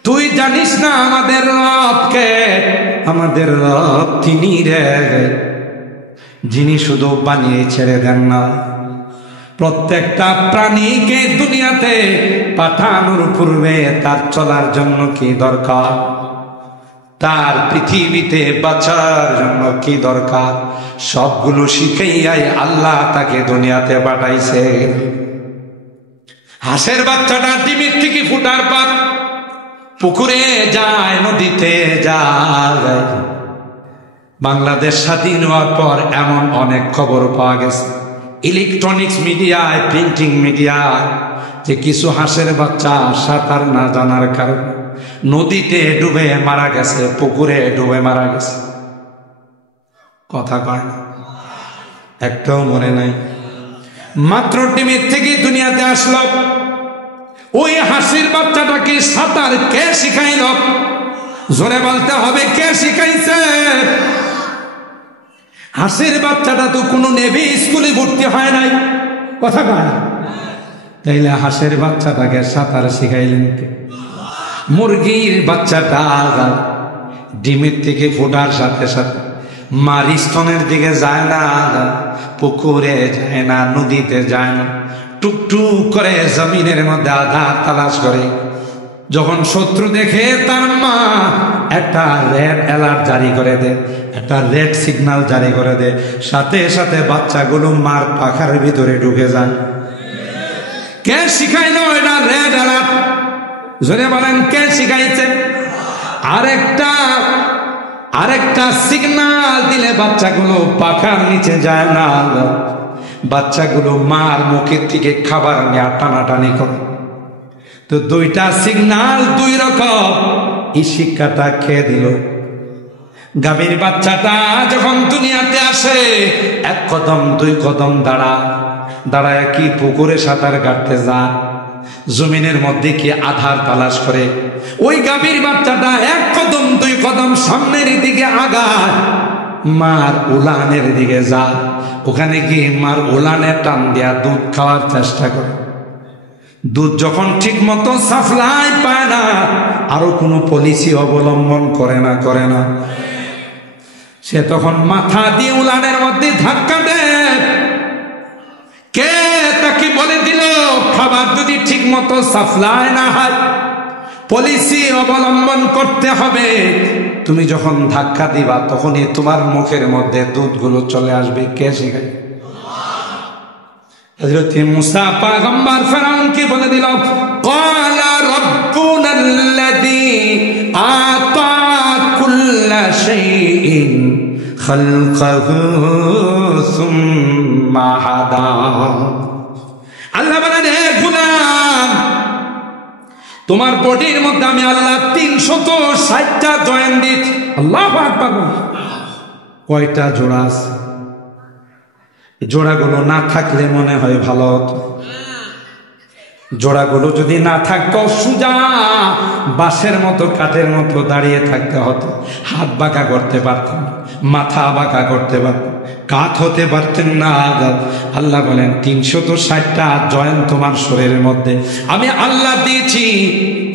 তুই জানিস না আমাদের রবকে? আমাদের রব তিনি রে, যিনি শুধু বানিয়ে ছেড়ে দেন না, প্রত্যেকটা প্রাণীকে দুনিয়াতে পাঠানোর পূর্বে তার চলার জন্য কি দরকার, তার পৃথিবীতে বাঁচার জন্য কি দরকার, সবগুলো শিখাইয়াই আল্লাহ তাকে দুনিয়াতে পাঠাইছে। হাঁসের বাচ্চাটা ডিমের থেকে ফুটার পর পুকুরে যায়, নদীতে যায়। বাংলাদেশ স্বাধীন হওয়ার পর এমন অনেক খবর পাওয়া গেছে ইলেকট্রনিক্স মিডিয়ায়, প্রিন্টিং মিডিয়ায়, যে কিছু হাঁসের বাচ্চা সাঁতার না জানার কারণে নদীতে ডুবে মারা গেছে, পুকুরে ডুবে মারা গেছে। কথা কয় না, একটাও মনে নাই। মাত্র ডিমের থেকে দুনিয়াতে আসলো, ওই হাসির বাচ্চাটাকে সাঁতার কে শিখাইল? জোরে বলতে হবে কে শিখাইছে? হাসির বাচ্চাটা তো কোনো নেভি স্কুলে ভর্তি হয় নাই। কথা কয়, তাইলে হাসির বাচ্চাটাকে সাঁতার শিখাইলেন কে? মুরগির বাচ্চাটা ডিমের থেকে ফোটার সাথে সাথে মার স্তনের দিকে যায় না, পুকুরে যায় না, নদীতে যায় না, টুকটুক করে জমিনের মধ্যে আধার তালাশ করে। যখন শত্রু দেখে তার মা একটা রেড অ্যালার্ট জারি করে দেয়, একটা রেড সিগন্যাল জারি করে দেয়, সাথে সাথে বাচ্চাগুলো মার পাখার ভিতরে ঢুকে যায়। কে শিখাইলো এটা রেড অ্যালার্ট? জোরে বলেন কে শিখাইছে? আরেকটা সিগন্যাল দিলে বাচ্চাগুলো পাখার নিচে যায় না, বাচ্চাগুলো মার মুখের থেকে খাবার নিয়ে টানাটানি করে। তো দুইটা সিগন্যাল দুই রকম, এই শিক্ষাটা খেয়ে দিল। গাভীর বাচ্চাটা যখন দুনিয়াতে আসে এক কদম দুই কদম দাঁড়ায় কি পুকুরে সাঁতার কাটতে যায়, জমিনের মধ্যে কি আধার তালাশ করে। ওই গাভীর বাচ্চাটা এক কদম দুই কদম সামনের দিকে আগায়, মার উলানের দিকে যায়, ওখানে গিয়ে মার উলানে টান দেয়া দুধ খাওয়ার চেষ্টা করে। দুধ যখন ঠিক মতো সাপ্লাই পায় না, আরো কোনো পলিসি অবলম্বন করে না, সে তখন মাথা দিয়ে উলানের মধ্যে ধাক্কা দেয়। কে তাকে বলে দিল খাবার যদি ঠিক মতো সাপ্লাই না হয় পলিসি অবলম্বন করতে হবে? তুমি যখন ধাক্কা দিবা তখনই তোমার মুখের মধ্যে দুধগুলো চলে আসবে। কে শেখায়? হযরত মুসা পয়গম্বর ফেরাউনকে বলে দিল ক্বালা রাব্বুনাল্লাযী আতা কুল্লা শাইইন খালকাহু সুম্মা হাদা। আল্লাহ বলেন, হে গোলাম, তোমার বডির মধ্যে আমি আল্লাহ 360টা জয়েন্ট দিয়েছি। আল্লাহু আকবার। কয়টা জোড়া আছে? জোড়াগুলো না থাকলে মনে হয় ভালো হতো। জোড়াগুলো যদি না থাকতো সোজা বাঁশের মতো কাঠের মতো দাঁড়িয়ে থাকতে হতো। হাত বাঁকা করতে পারতেন না, মাথা বাঁকা করতে পারতেন, কাত হতে পারতেন না। আল্লাহ বলেন 360টা জয়েন্ট তোমার শরীরের মধ্যে আমি আল্লাহ দিয়েছি।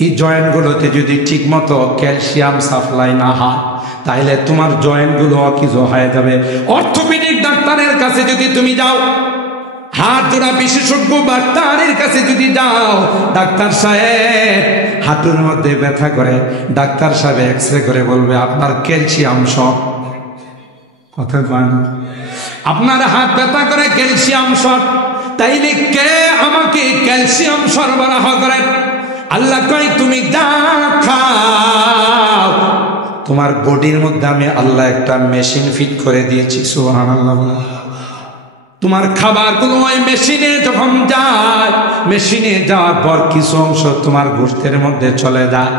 এই জয়েন্টগুলোতে যদি ঠিক মতো ক্যালসিয়াম সাপ্লাই না হয় তাহলে তোমার জয়েন্টগুলো অকিজো হয়ে যাবে। অর্থোপেডিক ডাক্তারের কাছে যদি তুমি যাও, হাত জোড়া বিশেষজ্ঞ ডাক্তারের কাছে যদি যাও, ডাক্তার সাহেব হাঁটুর মধ্যে ব্যথা করে, ডাক্তার সাহেব এক্সরে করে বলবে আপনার ক্যালসিয়াম শর্ট। কথা কয় না? আপনার হাত ব্যথা করে ক্যালসিয়াম শর্ট, তাইলে কে আমাকে ক্যালসিয়াম সরবরাহ করে? আল্লাহ কয় তুমি যা খাও, তোমার বডির মধ্যে আমি আল্লাহ একটা মেশিন ফিট করে দিয়েছি। সুবহানাল্লাহ। তোমার খাবারগুলো ওই মেশিনে যখন যায়, মেশিনে যাওয়ার পর কিছু অংশ তোমার গোশতের মধ্যে চলে যায়,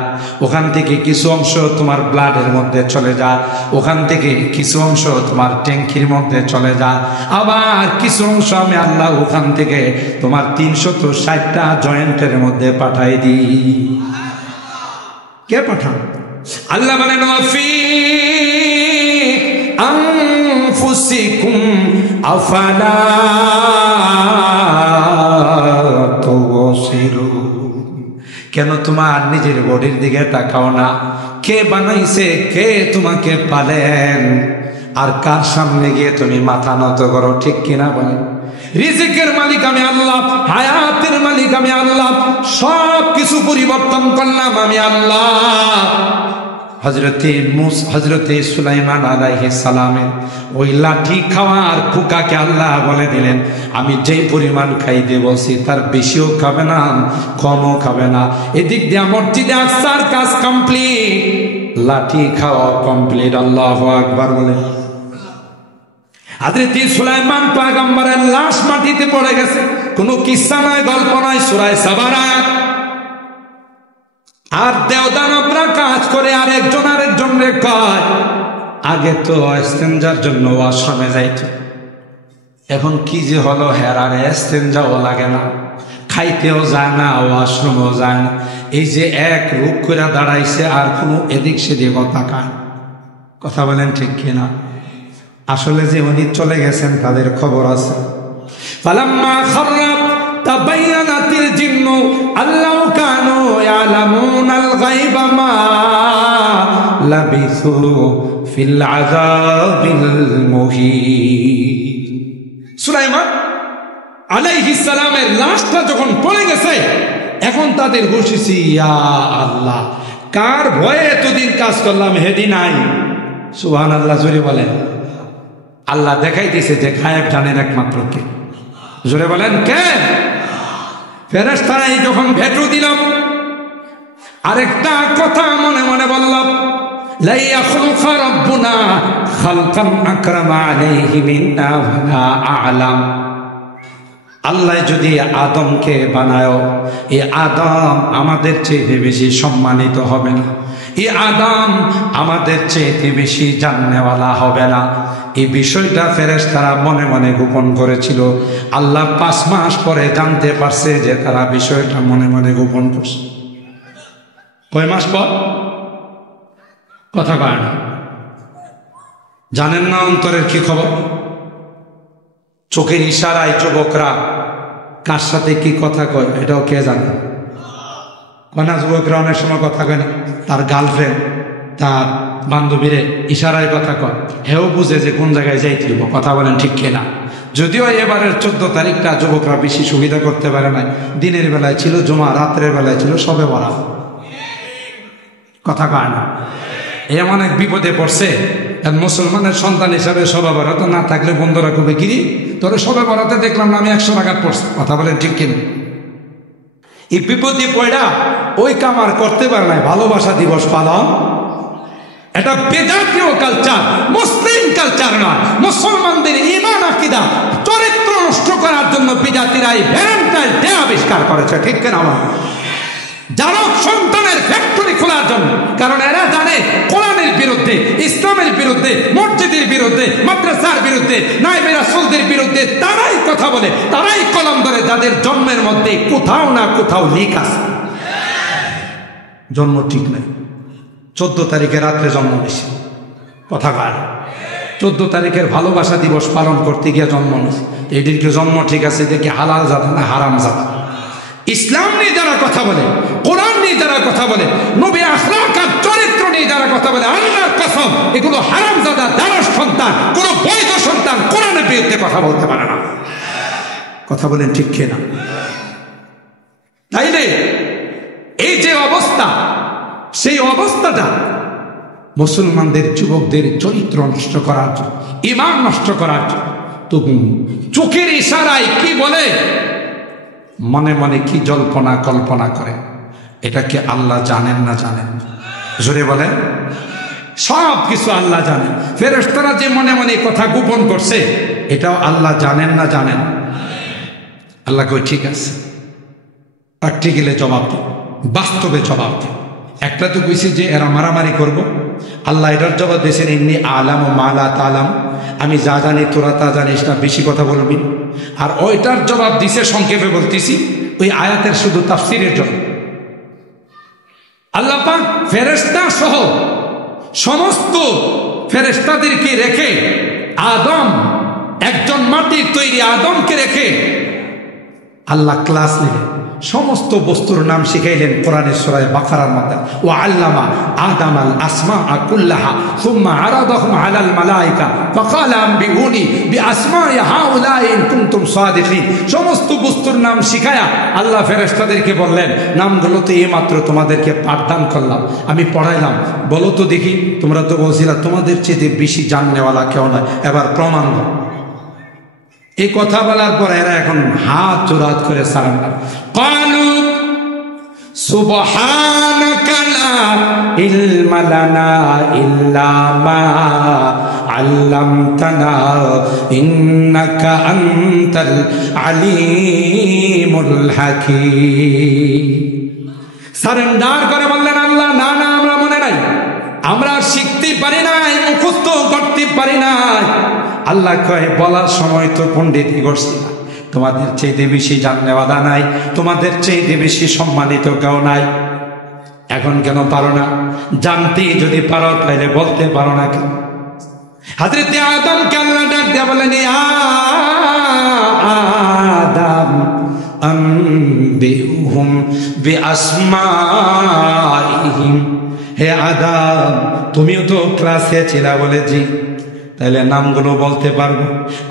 ওখান থেকে কিছু অংশ তোমার ব্লাডের মধ্যে চলে যায়, ওখান থেকে কিছু অংশ তোমার ট্যাঙ্কির মধ্যে চলে যায়, আবার কিছু অংশ আমি আল্লাহ ওখান থেকে তোমার 360টা জয়েন্টের মধ্যে পাঠাই দিই। কে পাঠান? আল্লাহ বলেন ওয়াফি আনফুসিকুম আফালা তুবসিরুন। কেন তোমার নিজের বডির দিকে তাকাও না? কে বানাইছে, কে তোমাকে পালেন, আর কার সামনে গিয়ে তুমি মাথা নত করো? ঠিক কিনা বলেন? রিজিকের মালিক আমি আল্লাহ, হায়াতের মালিক আমি আল্লাহ, সব কিছু পরিবর্তন করলাম আমি আল্লাহ। হযরতে সুলাইমান আলাইহিস সালামের ওই লাঠি খাওয়ার খোকাকে আল্লাহ বলে দিলেন, আমি যেই পরিমাণ খাইতে বলছি তার বেশিও খাবে না, কমও খাবে না। এদিক দিয়ে মসজিদে আকসার কাজ কমপ্লিট, লাঠি খাওয়া কমপ্লিট। আল্লাহু আকবার বলে। হযরত সুলাইমান পয়গম্বরের লাশ মাটিতে পড়ে গেছে। কোনো কিস্সা নয়, গল্প নয়, সূরা সাবার আয়াত। আর দেওদানবরা কাজ করে আর একজনের কয়, আগে তো ইস্তেঞ্জার জন্য ওয়াশরুমে যাইত, এখন কি যে হলো, হেরার ইস্তেঞ্জাও লাগে না, খাইতেও যায় না, ওয়াশরুমেও যায় না। এই যে এক রূপ করে দাঁড়াইছে, আর কোনো এদিক সেদিক তাকায়। কথা বলেন ঠিক কিনা? আসলে যে উনি চলে গেছেন তাদের খবর আছে। ফালাম্মা খাররা তাবায়ানাতিল জিন্নু আল্লাহু কানু ইয়ালামুনাল গায়বা মা লাবিসু ফিল আযাবিল মুহিন। সুলাইমান আলাইহিস সালামের লাশটা যখন পড়ে গেছে, এখন তাদের হুঁশ হইছে, ইয়া আল্লাহ, কার ভয়ে এতদিন কাজ করলাম হেদি নাই। সুবহানাল্লাহ জোরে বলেন। আল্লাহ দেখাই দিয়েছে যে গায়েব জানেন একমাত্র কে। জোরে বলেন কে? ফেরেশতারা যখন ভেটো দিলাম, আরেকটা কথা মনে মনে বললাম, লা ইয়াখলুকা রাব্বুনা খালকান আকরামা আলাইহি মিন্না ওয়ালা আ'লাম। আল্লাহ যদি আদমকে বানায়, এই আদম আমাদের চেয়ে বেশি সম্মানিত হবে না, এই আদম আমাদের চেয়ে বেশি জাননেওয়ালা হবে না। এই বিষয়টা ফেরেশতারা মনে মনে গোপন করেছিল। আল্লাহ 5 মাস পরে জানতে পারছে যে তারা বিষয়টা মনে মনে গোপন করছে। কয় মাস পর? কথা কয় না। জানেন না অন্তরের কি খবর? চোখের ইশারায় যুবকরা কার সাথে কি কথা কয় এটাও কে জানে? কনা যুবকরা অনেক সময় কথা কয় না, তার গার্লফ্রেন্ড তার বান্ধবীরে ইশারায় কথা কয়, হেও বুঝে যে কোন জায়গায় যাইতে হইব। কথা বলেন ঠিক কিনা? যদিও এবারের 14 তারিখটা যুবকরা বেশি সুবিধা করতে পারে নাই। দিনের বেলায় ছিল জুমা, রাত্রের বেলায় ছিল শবে বরাত। কথা কয় না। এমন এক বিপদে পড়ছে, মুসলমানের সন্তান হিসাবে শবে বরাত না থাকলে বন্ধুরা কবে কিরি তোরে শবে বরাতে দেখলাম না আমি 100 রাকাত পড়ছি। কথা বলেন ঠিক কিনা? এই বিপদে পড়া ওই কাম আর করতে পারে নাই। ভালোবাসা দিবস পালন এটা বেদাতীয় কালচার, মুসলিম কালচার নয়। মুসলমানদের ঈমান আকীদা চরিত্র নষ্ট করার জন্য বিজাতিরা এই ভ্যালেন্টাইন ডে আবিষ্কার করেছে, ঠিক কিনা? জারক সন্তানের ফ্যাক্টরি খোলার জন্য। কারণ এরা জানে কোরআনের বিরুদ্ধে, ইসলামের বিরুদ্ধে, মসজিদের বিরুদ্ধে, মাদ্রাসার বিরুদ্ধে, নায়েবে রাসূলদের বিরুদ্ধে তারাই কথা বলে, তারাই কলম ধরে, যাদের জন্মের মধ্যে কোথাও না কোথাও লিক আছে। জন্ম ঠিক নাই, 14 তারিখে রাত্রে জন্ম নিয়েছে, কথা কার? 14 তারিখের ভালোবাসা দিবস পালন করতে গিয়ে জন্ম নিয়েছে। এটির জন্ম ঠিক আছে, দেখি হালাল জাদা না হারাম জাদা? ইসলাম নিয়ে যারা কথা বলে, কোরআন নিয়ে যারা কথা বলে, নবী আখলাক আর চরিত্র নিয়ে যারা কথা বলে, আল্লাহর কসম এগুলো হারামজাদা দারাস সন্তান, কোন বৈধ সন্তান কোরআনের বিরুদ্ধে কথা বলতে পারে না। কথা বলেন ঠিক কিনা? তাইলে এই যে অবস্থা, সেই অবস্থাটা মুসলমানদের যুবকদের চরিত্র নষ্ট করার জন্য, ঈমান নষ্ট করার জন্য। তো চোখের ইশারায় কি বলে, মনে মনে কি জল্পনা কল্পনা করে, এটা কি আল্লাহ জানেন না জানেন? জোরে বলেন। সব কিছু আল্লাহ জানেন। ফেরেশতারা যে মনে মনে কথা গোপন করছে, এটাও আল্লাহ জানেন না জানেন? আল্লাহ কই ঠিক আছে, প্র্যাকটিক্যালে জবাব দিন, বাস্তবে জবাব দিন। একটা তো কইছি যে এরা মারামারি করব, আল্লাহ এটার জবাব দিয়েছেন ইন্নী আলাম ও মালা তালাম, আমি যা জানি তোরা তা জানিস না, বেশি কথা বলবি। আর ওইটার জবাব দিছে, সংক্ষেপে বলতেছি, ওই আয়াতের শুধু তাফসীরের জন্য। আল্লাহ পাক ফেরেশতা সহ সমস্ত ফেরেশতাদেরকে রেখে, আদম, একজন মাটির তৈরি আদমকে রেখে আল্লাহ ক্লাস নিলেন, সমস্ত বস্তুর নাম শিখাইলেন কোরআনের সূরা বাকারার মধ্যে। ও আল্লামা আদামাল আসমাআ কুল্লাহা সুম্মা আরাদাহুম আলাল মালায়েকা ফাকালা আনবিউনি বিআসমাই হাউলাই ইন কুনতুম সাদিকিন। সমস্ত বস্তুর নাম শিখায়া আল্লাহ ফেরেশতাদেরকে বললেন, নামগুলো তো এইমাত্র তোমাদেরকে পাঠদান করলাম, আমি পড়াইলাম, বলো তো দেখি, তোমরা তো বলছিলা তোমাদের চেয়ে বেশি জাননেওয়ালা কেউ নয়, এবার প্রমাণ দাও। এই কথা বলার পর এরা এখন হাত জোড়াত করে সারেন্ডার। ক্বালু সুবহানাকা লা ইলমা লানা ইল্লা মা আল্লামতানা ইন্নাকা আনতাল আলিমুল হাকীম। সারেন্ডার করে বললেন, আল্লাহ না না, আমরা মনে নাই, আমরা শিখতে পারি নাই, মুখস্থ করতে পারি নাই। আল্লাহ কয়, বলার সময় তো পণ্ডিতি করছি না, তোমাদের চাইতে বেশি জাননেওয়ালা নাই, তোমাদের চাইতে বেশি সম্মানিত কেউ নাই। এখন কেন পারো না? জানতে যদি পারো তাহলে বলতে পারো না কেন? হযরত আদমকে আল্লাহ ডাক দিয়ে বলেন, আদম আনবিহুম বিআসমাইহিম। হে আদম, তুমিও তো ক্লাসে ছিলা বলেছি, তাহলে নামগুলো বলতে পারবো?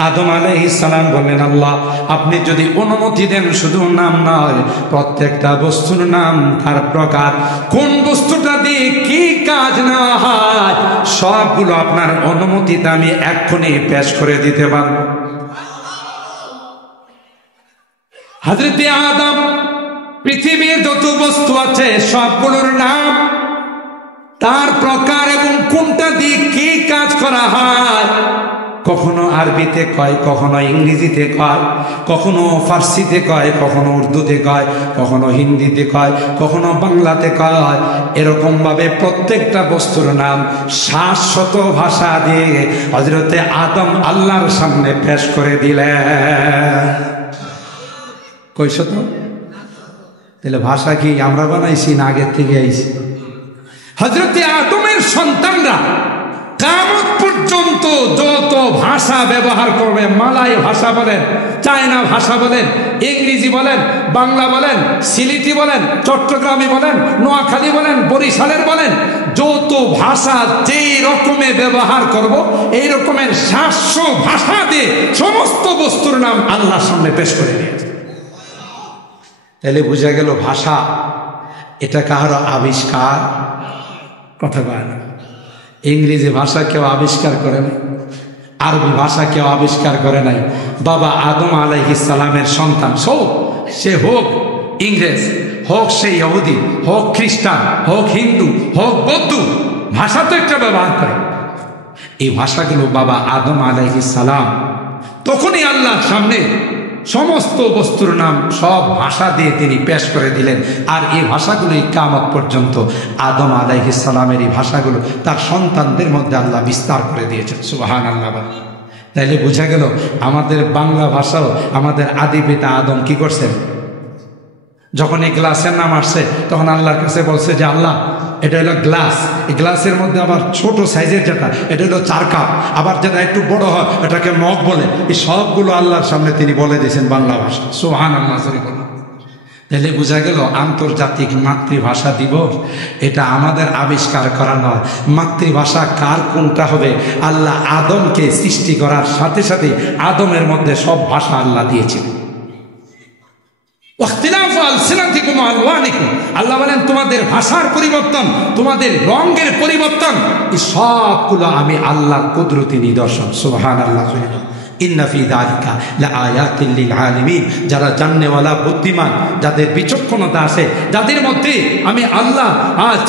আদম আলাইহিস সালাম বললেন, আল্লাহ আপনি যদি অনুমতি দেন, শুধু নাম নয়, প্রত্যেকটা বস্তুর নাম, তার প্রকার, কোন বস্তুটা দিয়ে কি কাজ না হয়, সবগুলো আপনার অনুমতিতে আমি এক্ষুনি পেশ করে দিতে পারবো। হযরত আদম পৃথিবীর যত বস্তু আছে সবগুলোর নাম, তার প্রকার এবং কোনটা দিয়ে কি কাজ করা হয়, কখনো আরবিতে কয়, কখনো ইংরেজিতে কয়, কখনো ফার্সিতে কয়, কখনো উর্দুতে কয়, কখনো হিন্দিতে কয়, কখনো বাংলাতে কয়। এরকম ভাবে প্রত্যেকটা বস্তুর নাম 700 ভাষা দিয়ে হযরতে আদম আল্লাহর সামনে পেশ করে দিলেন। কয়শত? তাহলে ভাষা কি আমরা বানাইছি না আগের থেকে আইছি? হযরতে আদমের সন্তানরা কিয়ামত পর্যন্ত যত ভাষা ব্যবহার করবে, মালাই ভাষা বলেন, চায়না ভাষা বলেন, ইংরেজি বলেন, বাংলা বলেন, সিলেটি বলেন, চট্টগ্রামী বলেন, নোয়াখালী বলেন, বরিশালের বলেন, যত ভাষা যেই রকমে ব্যবহার করব, এই রকমের 700 ভাষা দিয়ে সমস্ত বস্তুর নাম আল্লাহর সামনে পেশ করে দিয়েছে। তাহলে বোঝা গেল ভাষা এটা কারো আবিষ্কার, কথা বলে না। ইংরেজি ভাষা কেউ আবিষ্কার করে নাই, আরবি ভাষা কেউ আবিষ্কার করে নাই। বাবা আদম আলাইহিস সালামের সন্তান সে হোক ইংরেজ, হোক সে ইহুদি, হোক খ্রিস্টান, হোক হিন্দু, হোক বৌদ্ধ, ভাষা তো একটা ব্যবহার করে। এই ভাষাগুলো বাবা আদম আলাইহিস সালাম তখনই আল্লাহর সামনে সমস্ত বস্তুর নাম সব ভাষা দিয়ে তিনি পেশ করে দিলেন। আর এই ভাষাগুলোই কিয়ামত পর্যন্ত আদম আলাইহিস সালামের এই ভাষাগুলো তার সন্তানদের মধ্যে আল্লাহ বিস্তার করে দিয়েছেন। সুবহানাল্লাহ। তাইলে বোঝা গেল আমাদের বাংলা ভাষাও আমাদের আদি পিতা আদম কি করছেন? যখন এই গ্লাসের নাম আসছে তখন আল্লাহর কাছে বলছে যে আল্লাহ এটা হলো গ্লাস, এই গ্লাসের মধ্যে আবার ছোট সাইজের যেটা এটা হলো 4 কাপ, আবার যেটা একটু বড় হয় এটাকে মগ বলে। এই সবগুলো আল্লাহর সামনে তিনি বলে দিয়েছেন বাংলা ভাষা। সুবহানাল্লাহ। তাহলে বোঝা গেল আন্তর্জাতিক মাতৃভাষা দিবস এটা আমাদের আবিষ্কার করা নয়। মাতৃভাষা কার কোনটা হবে? আল্লাহ আদমকে সৃষ্টি করার সাথে সাথে আদমের মধ্যে সব ভাষা আল্লাহ দিয়েছিলেন। আল্লাহ বলেন তোমাদের ভাষার পরিবর্তন, তোমাদের রঙের পরিবর্তন, এই সবগুলো আমি আল্লাহর কুদরতি নিদর্শন। সুবহানাল্লাহ। ইন্না ফি যালিকা লাআয়াতিন লিল আলিমিন। যারা জাননেওয়ালা, বুদ্ধিমান, যাদের বিচক্ষণতা আছে, যাদের মধ্যে আমি আল্লাহ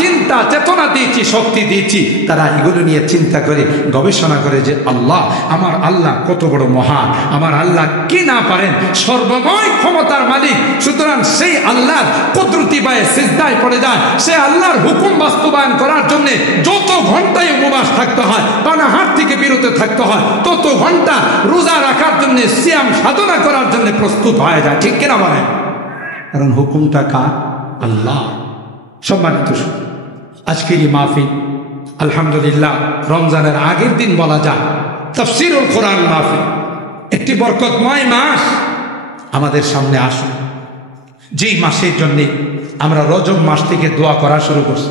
চিন্তা চেতনা দিয়েছি, শক্তি দিয়েছি, তারা এগুলো নিয়ে চিন্তা করে গবেষণা করে যে আল্লাহ, আমার আল্লাহ কত বড় মহান, আমার আল্লাহ কি না পারেন, সর্বময় ক্ষমতার মালিক। সুতরাং সেই আল্লাহর কুদরতি পায়ে সিজদায় পড়ে যায়। সে আল্লাহর হুকুম বাস্তবায়ন করার জন্য যত ঘন্টায় উপবাস থাকতে হয়, পানাহার থেকে বিরত থাকতে হয়, তত ঘন্টা রোজা রাখার জন্য, সিয়াম সাধনা করার জন্য প্রস্তুত হয়ে যায়। ঠিক কিনা বলেন? কারণ হুকুমটা কার? আল্লাহ। সম্মানিত আজকের এই মাহফিল আলহামদুলিল্লাহ রমজানের আগের দিন বলা যায় তাফসীরুল কোরআন মাহফিল, একটি বরকতময় মাস আমাদের সামনে আসুন, যেই মাসের জন্য আমরা রজব মাস থেকে দোয়া করা শুরু করছি।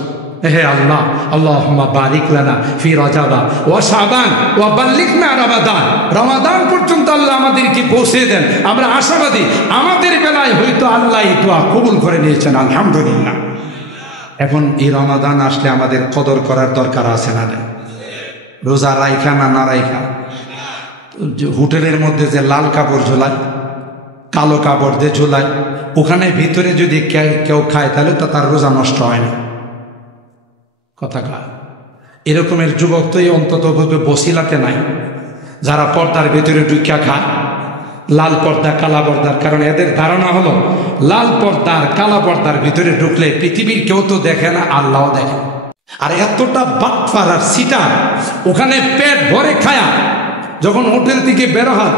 হে আল্লাহ, আল্লাহুম্মা বারিক লানা ফি রজাবা ওয়া শাবান ওয়া বাল্লিগনা রমাদান। রমাদান পর্যন্ত আল্লাহ আমাদেরকে পৌঁছে দেন। আমরা আশাবাদী আমাদের বেলায় হয়তো আল্লাহ এই দোয়া কবুল করে নিয়েছেন, আলহামদুলিল্লাহ। এখন এই রমাদান আসলে আমাদের কদর করার দরকার আছে না? রোজা রাইখা না রাইখা, হোটেলের মধ্যে যে লাল কাপড় ঝোলায়, কালো কাপড় দিয়ে ঝোলায়, ওখানে ভিতরে যদি কেউ খায় তাহলে তো তার রোজা নষ্ট হয় না। কথা কয় এরকমের যুবক তো এই অন্তত বসিলাতে নাই, যারা পর্দার ভেতরে ঢুকিয়া খায়, লাল পর্দা কালা পর্দার। কারণ এদের ধারণা হলো লাল পর্দার কালা পর্দার ভিতরে ঢুকলে পৃথিবীর কেউ তো দেখে না, আল্লাহও দেখে। আর এতটা বাটপার আর সিটার, ওখানে পেট ভরে খায়া যখন হোটেল থেকে বের হয়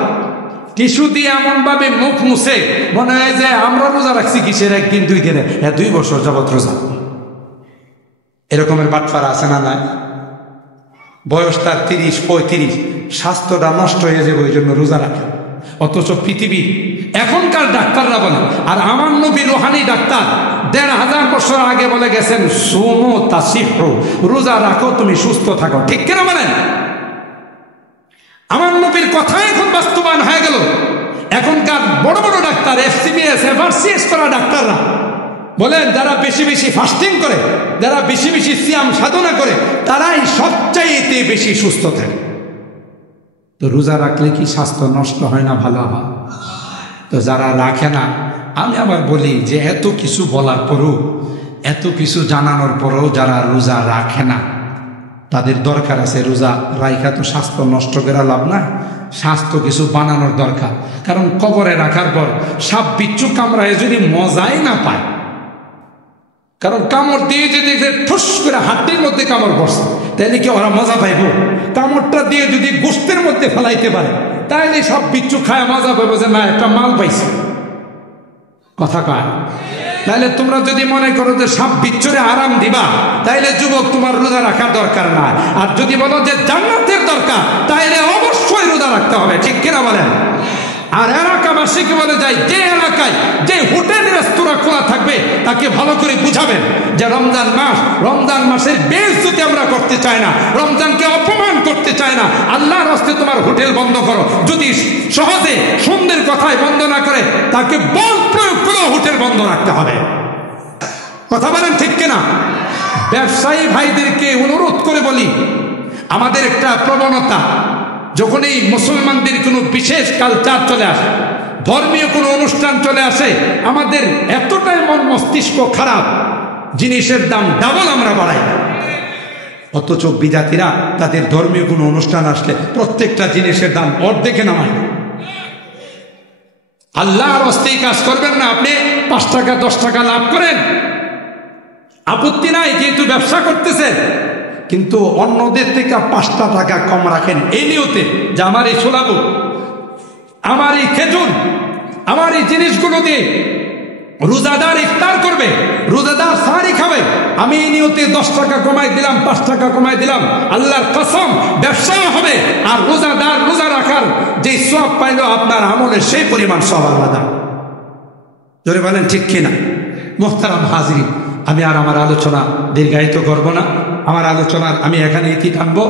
টিস্যু দিয়ে এমন ভাবে মুখ মুছে মনে হয় যে আমরা রোজা রাখছি কিসের 1 দিন 2 দিনে, 2 বছর যাবত রোজা। এরকমের বাটপারা আছে না? নাই। বয়স তার 30-35, স্বাস্থ্যটা নষ্ট হয়ে যাবে ওই জন্য রোজা রাখে। অথচ পৃথিবী এখনকার ডাক্তাররা বলে, আর আমার নবী রুহানি ডাক্তার 1500 বছর আগে বলে গেছেন, সুমু তাসিহু, রোজা রাখো তুমি সুস্থ থাকো। ঠিক কিনা বলেন? আমার নবীর কথা এখন বাস্তবায়ন হয়ে গেল। এখনকার বড় বড় ডাক্তার, FCBS FRCS করা ডাক্তাররা বলেন, যারা বেশি বেশি ফাস্টিং করে, যারা বেশি বেশি সিয়াম সাধনা করে, তারাই সবচাইতে বেশি সুস্থ থাকে। তো রোজা রাখলে কি স্বাস্থ্য নষ্ট হয় না, ভালো হয়? তো যারা রাখে না, আমি আবার বলি যে এত কিছু বলার পরও, এত কিছু জানানোর পরও যারা রোজা রাখে না, তাদের দরকার আছে রোজা রাইখা তো স্বাস্থ্য নষ্ট করে লাভ না, স্বাস্থ্য কিছু বানানোর দরকার। কারণ কবরে রাখার পর সাপ বিচ্ছু কামড়ায় যদি মজাই না পায়, কারণ কামড় দিয়ে যদি ঠুস করে হাড্ডির মধ্যে কামড় বসে, তাহলে কি ওরা মজা পাইব? কামড়টা দিয়ে যদি গোস্তের মধ্যে ফেলাইতে পারে, তাহলে সব বিচ্ছু খায় মজা পাইব যে না একটা মাল পাইছে। কথা কয়? তাহলে তোমরা যদি মনে করো যে সাপ বিচ্ছুরে আরাম দিবা, তাইলে যুবক তোমার রোজা রাখার দরকার না। আর যদি বলো যে জান্নাতের দরকার, তাইলে অবশ্যই রোজা রাখতে হবে। ঠিক কিনা বলেন? আর এলাকাবাসীকে বলে যায়, যে এলাকায় যে হোটেল রেস্তোরাঁ খোলা থাকবে তাকে ভালো করে বুঝাবেন যে রমজান মাসের বেইজ্জতি আমরা করতে চাই না, রমজানকে অপমান করতে চাই না, আল্লাহর রাস্তায় তোমার হোটেল বন্ধ করো। যদি সহজে সুন্দর কথায় বন্ধ না করে, তাকে বল প্রয়োগ করে হোটেল বন্ধ রাখতে হবে। কথা বলেন ঠিক কিনা? ব্যবসায়ী ভাইদেরকে অনুরোধ করে বলি, আমাদের একটা প্রবণতা, যখন এই মুসলমানদের কোনো বিশেষ কালচার চলে আসে, ধর্মীয় কোনো অনুষ্ঠান চলে আসে, আমাদের এতটাই মন মস্তিষ্ক খারাপ, জিনিসের দাম ডাবল আমরা বাড়াই। অথচ বিদাতিরা তাদের ধর্মীয় কোনো অনুষ্ঠান আসলে প্রত্যেকটা জিনিসের দাম অর্ধেকে নামায়। আল্লাহর হস্তেই কাজ করবেন না, আপনি 5 টাকা 10 টাকা লাভ করেন, আপত্তি নাই, যেহেতু ব্যবসা করতেছেন, কিন্তু অন্যদের থেকে 5টা টাকা কম রাখেন এই নিয়তে যে আমার এই সোলাবু, আমার এই খেজুর, আমার এই জিনিসগুলো দিয়ে রোজাদার ইফতার করবে, রোজাদার সাহারি খাবে, আমি এই নিয়তে 10 টাকা কমাই দিলাম, 5 টাকা কমাই দিলাম, আল্লাহর কসম ব্যবসা হবে। আর রোজাদার রোজা রাখার যে সওয়াব পাইল আপনার আমলের সেই পরিমাণ সওয়াব আলাদা। জোরে বলেন ঠিক কিনা? মুহতারাম হাজিরিন, আমি আর আমার আলোচনা দীর্ঘায়িত করব না, আমার আলোচনার আমি এখানে ইতি টানবো।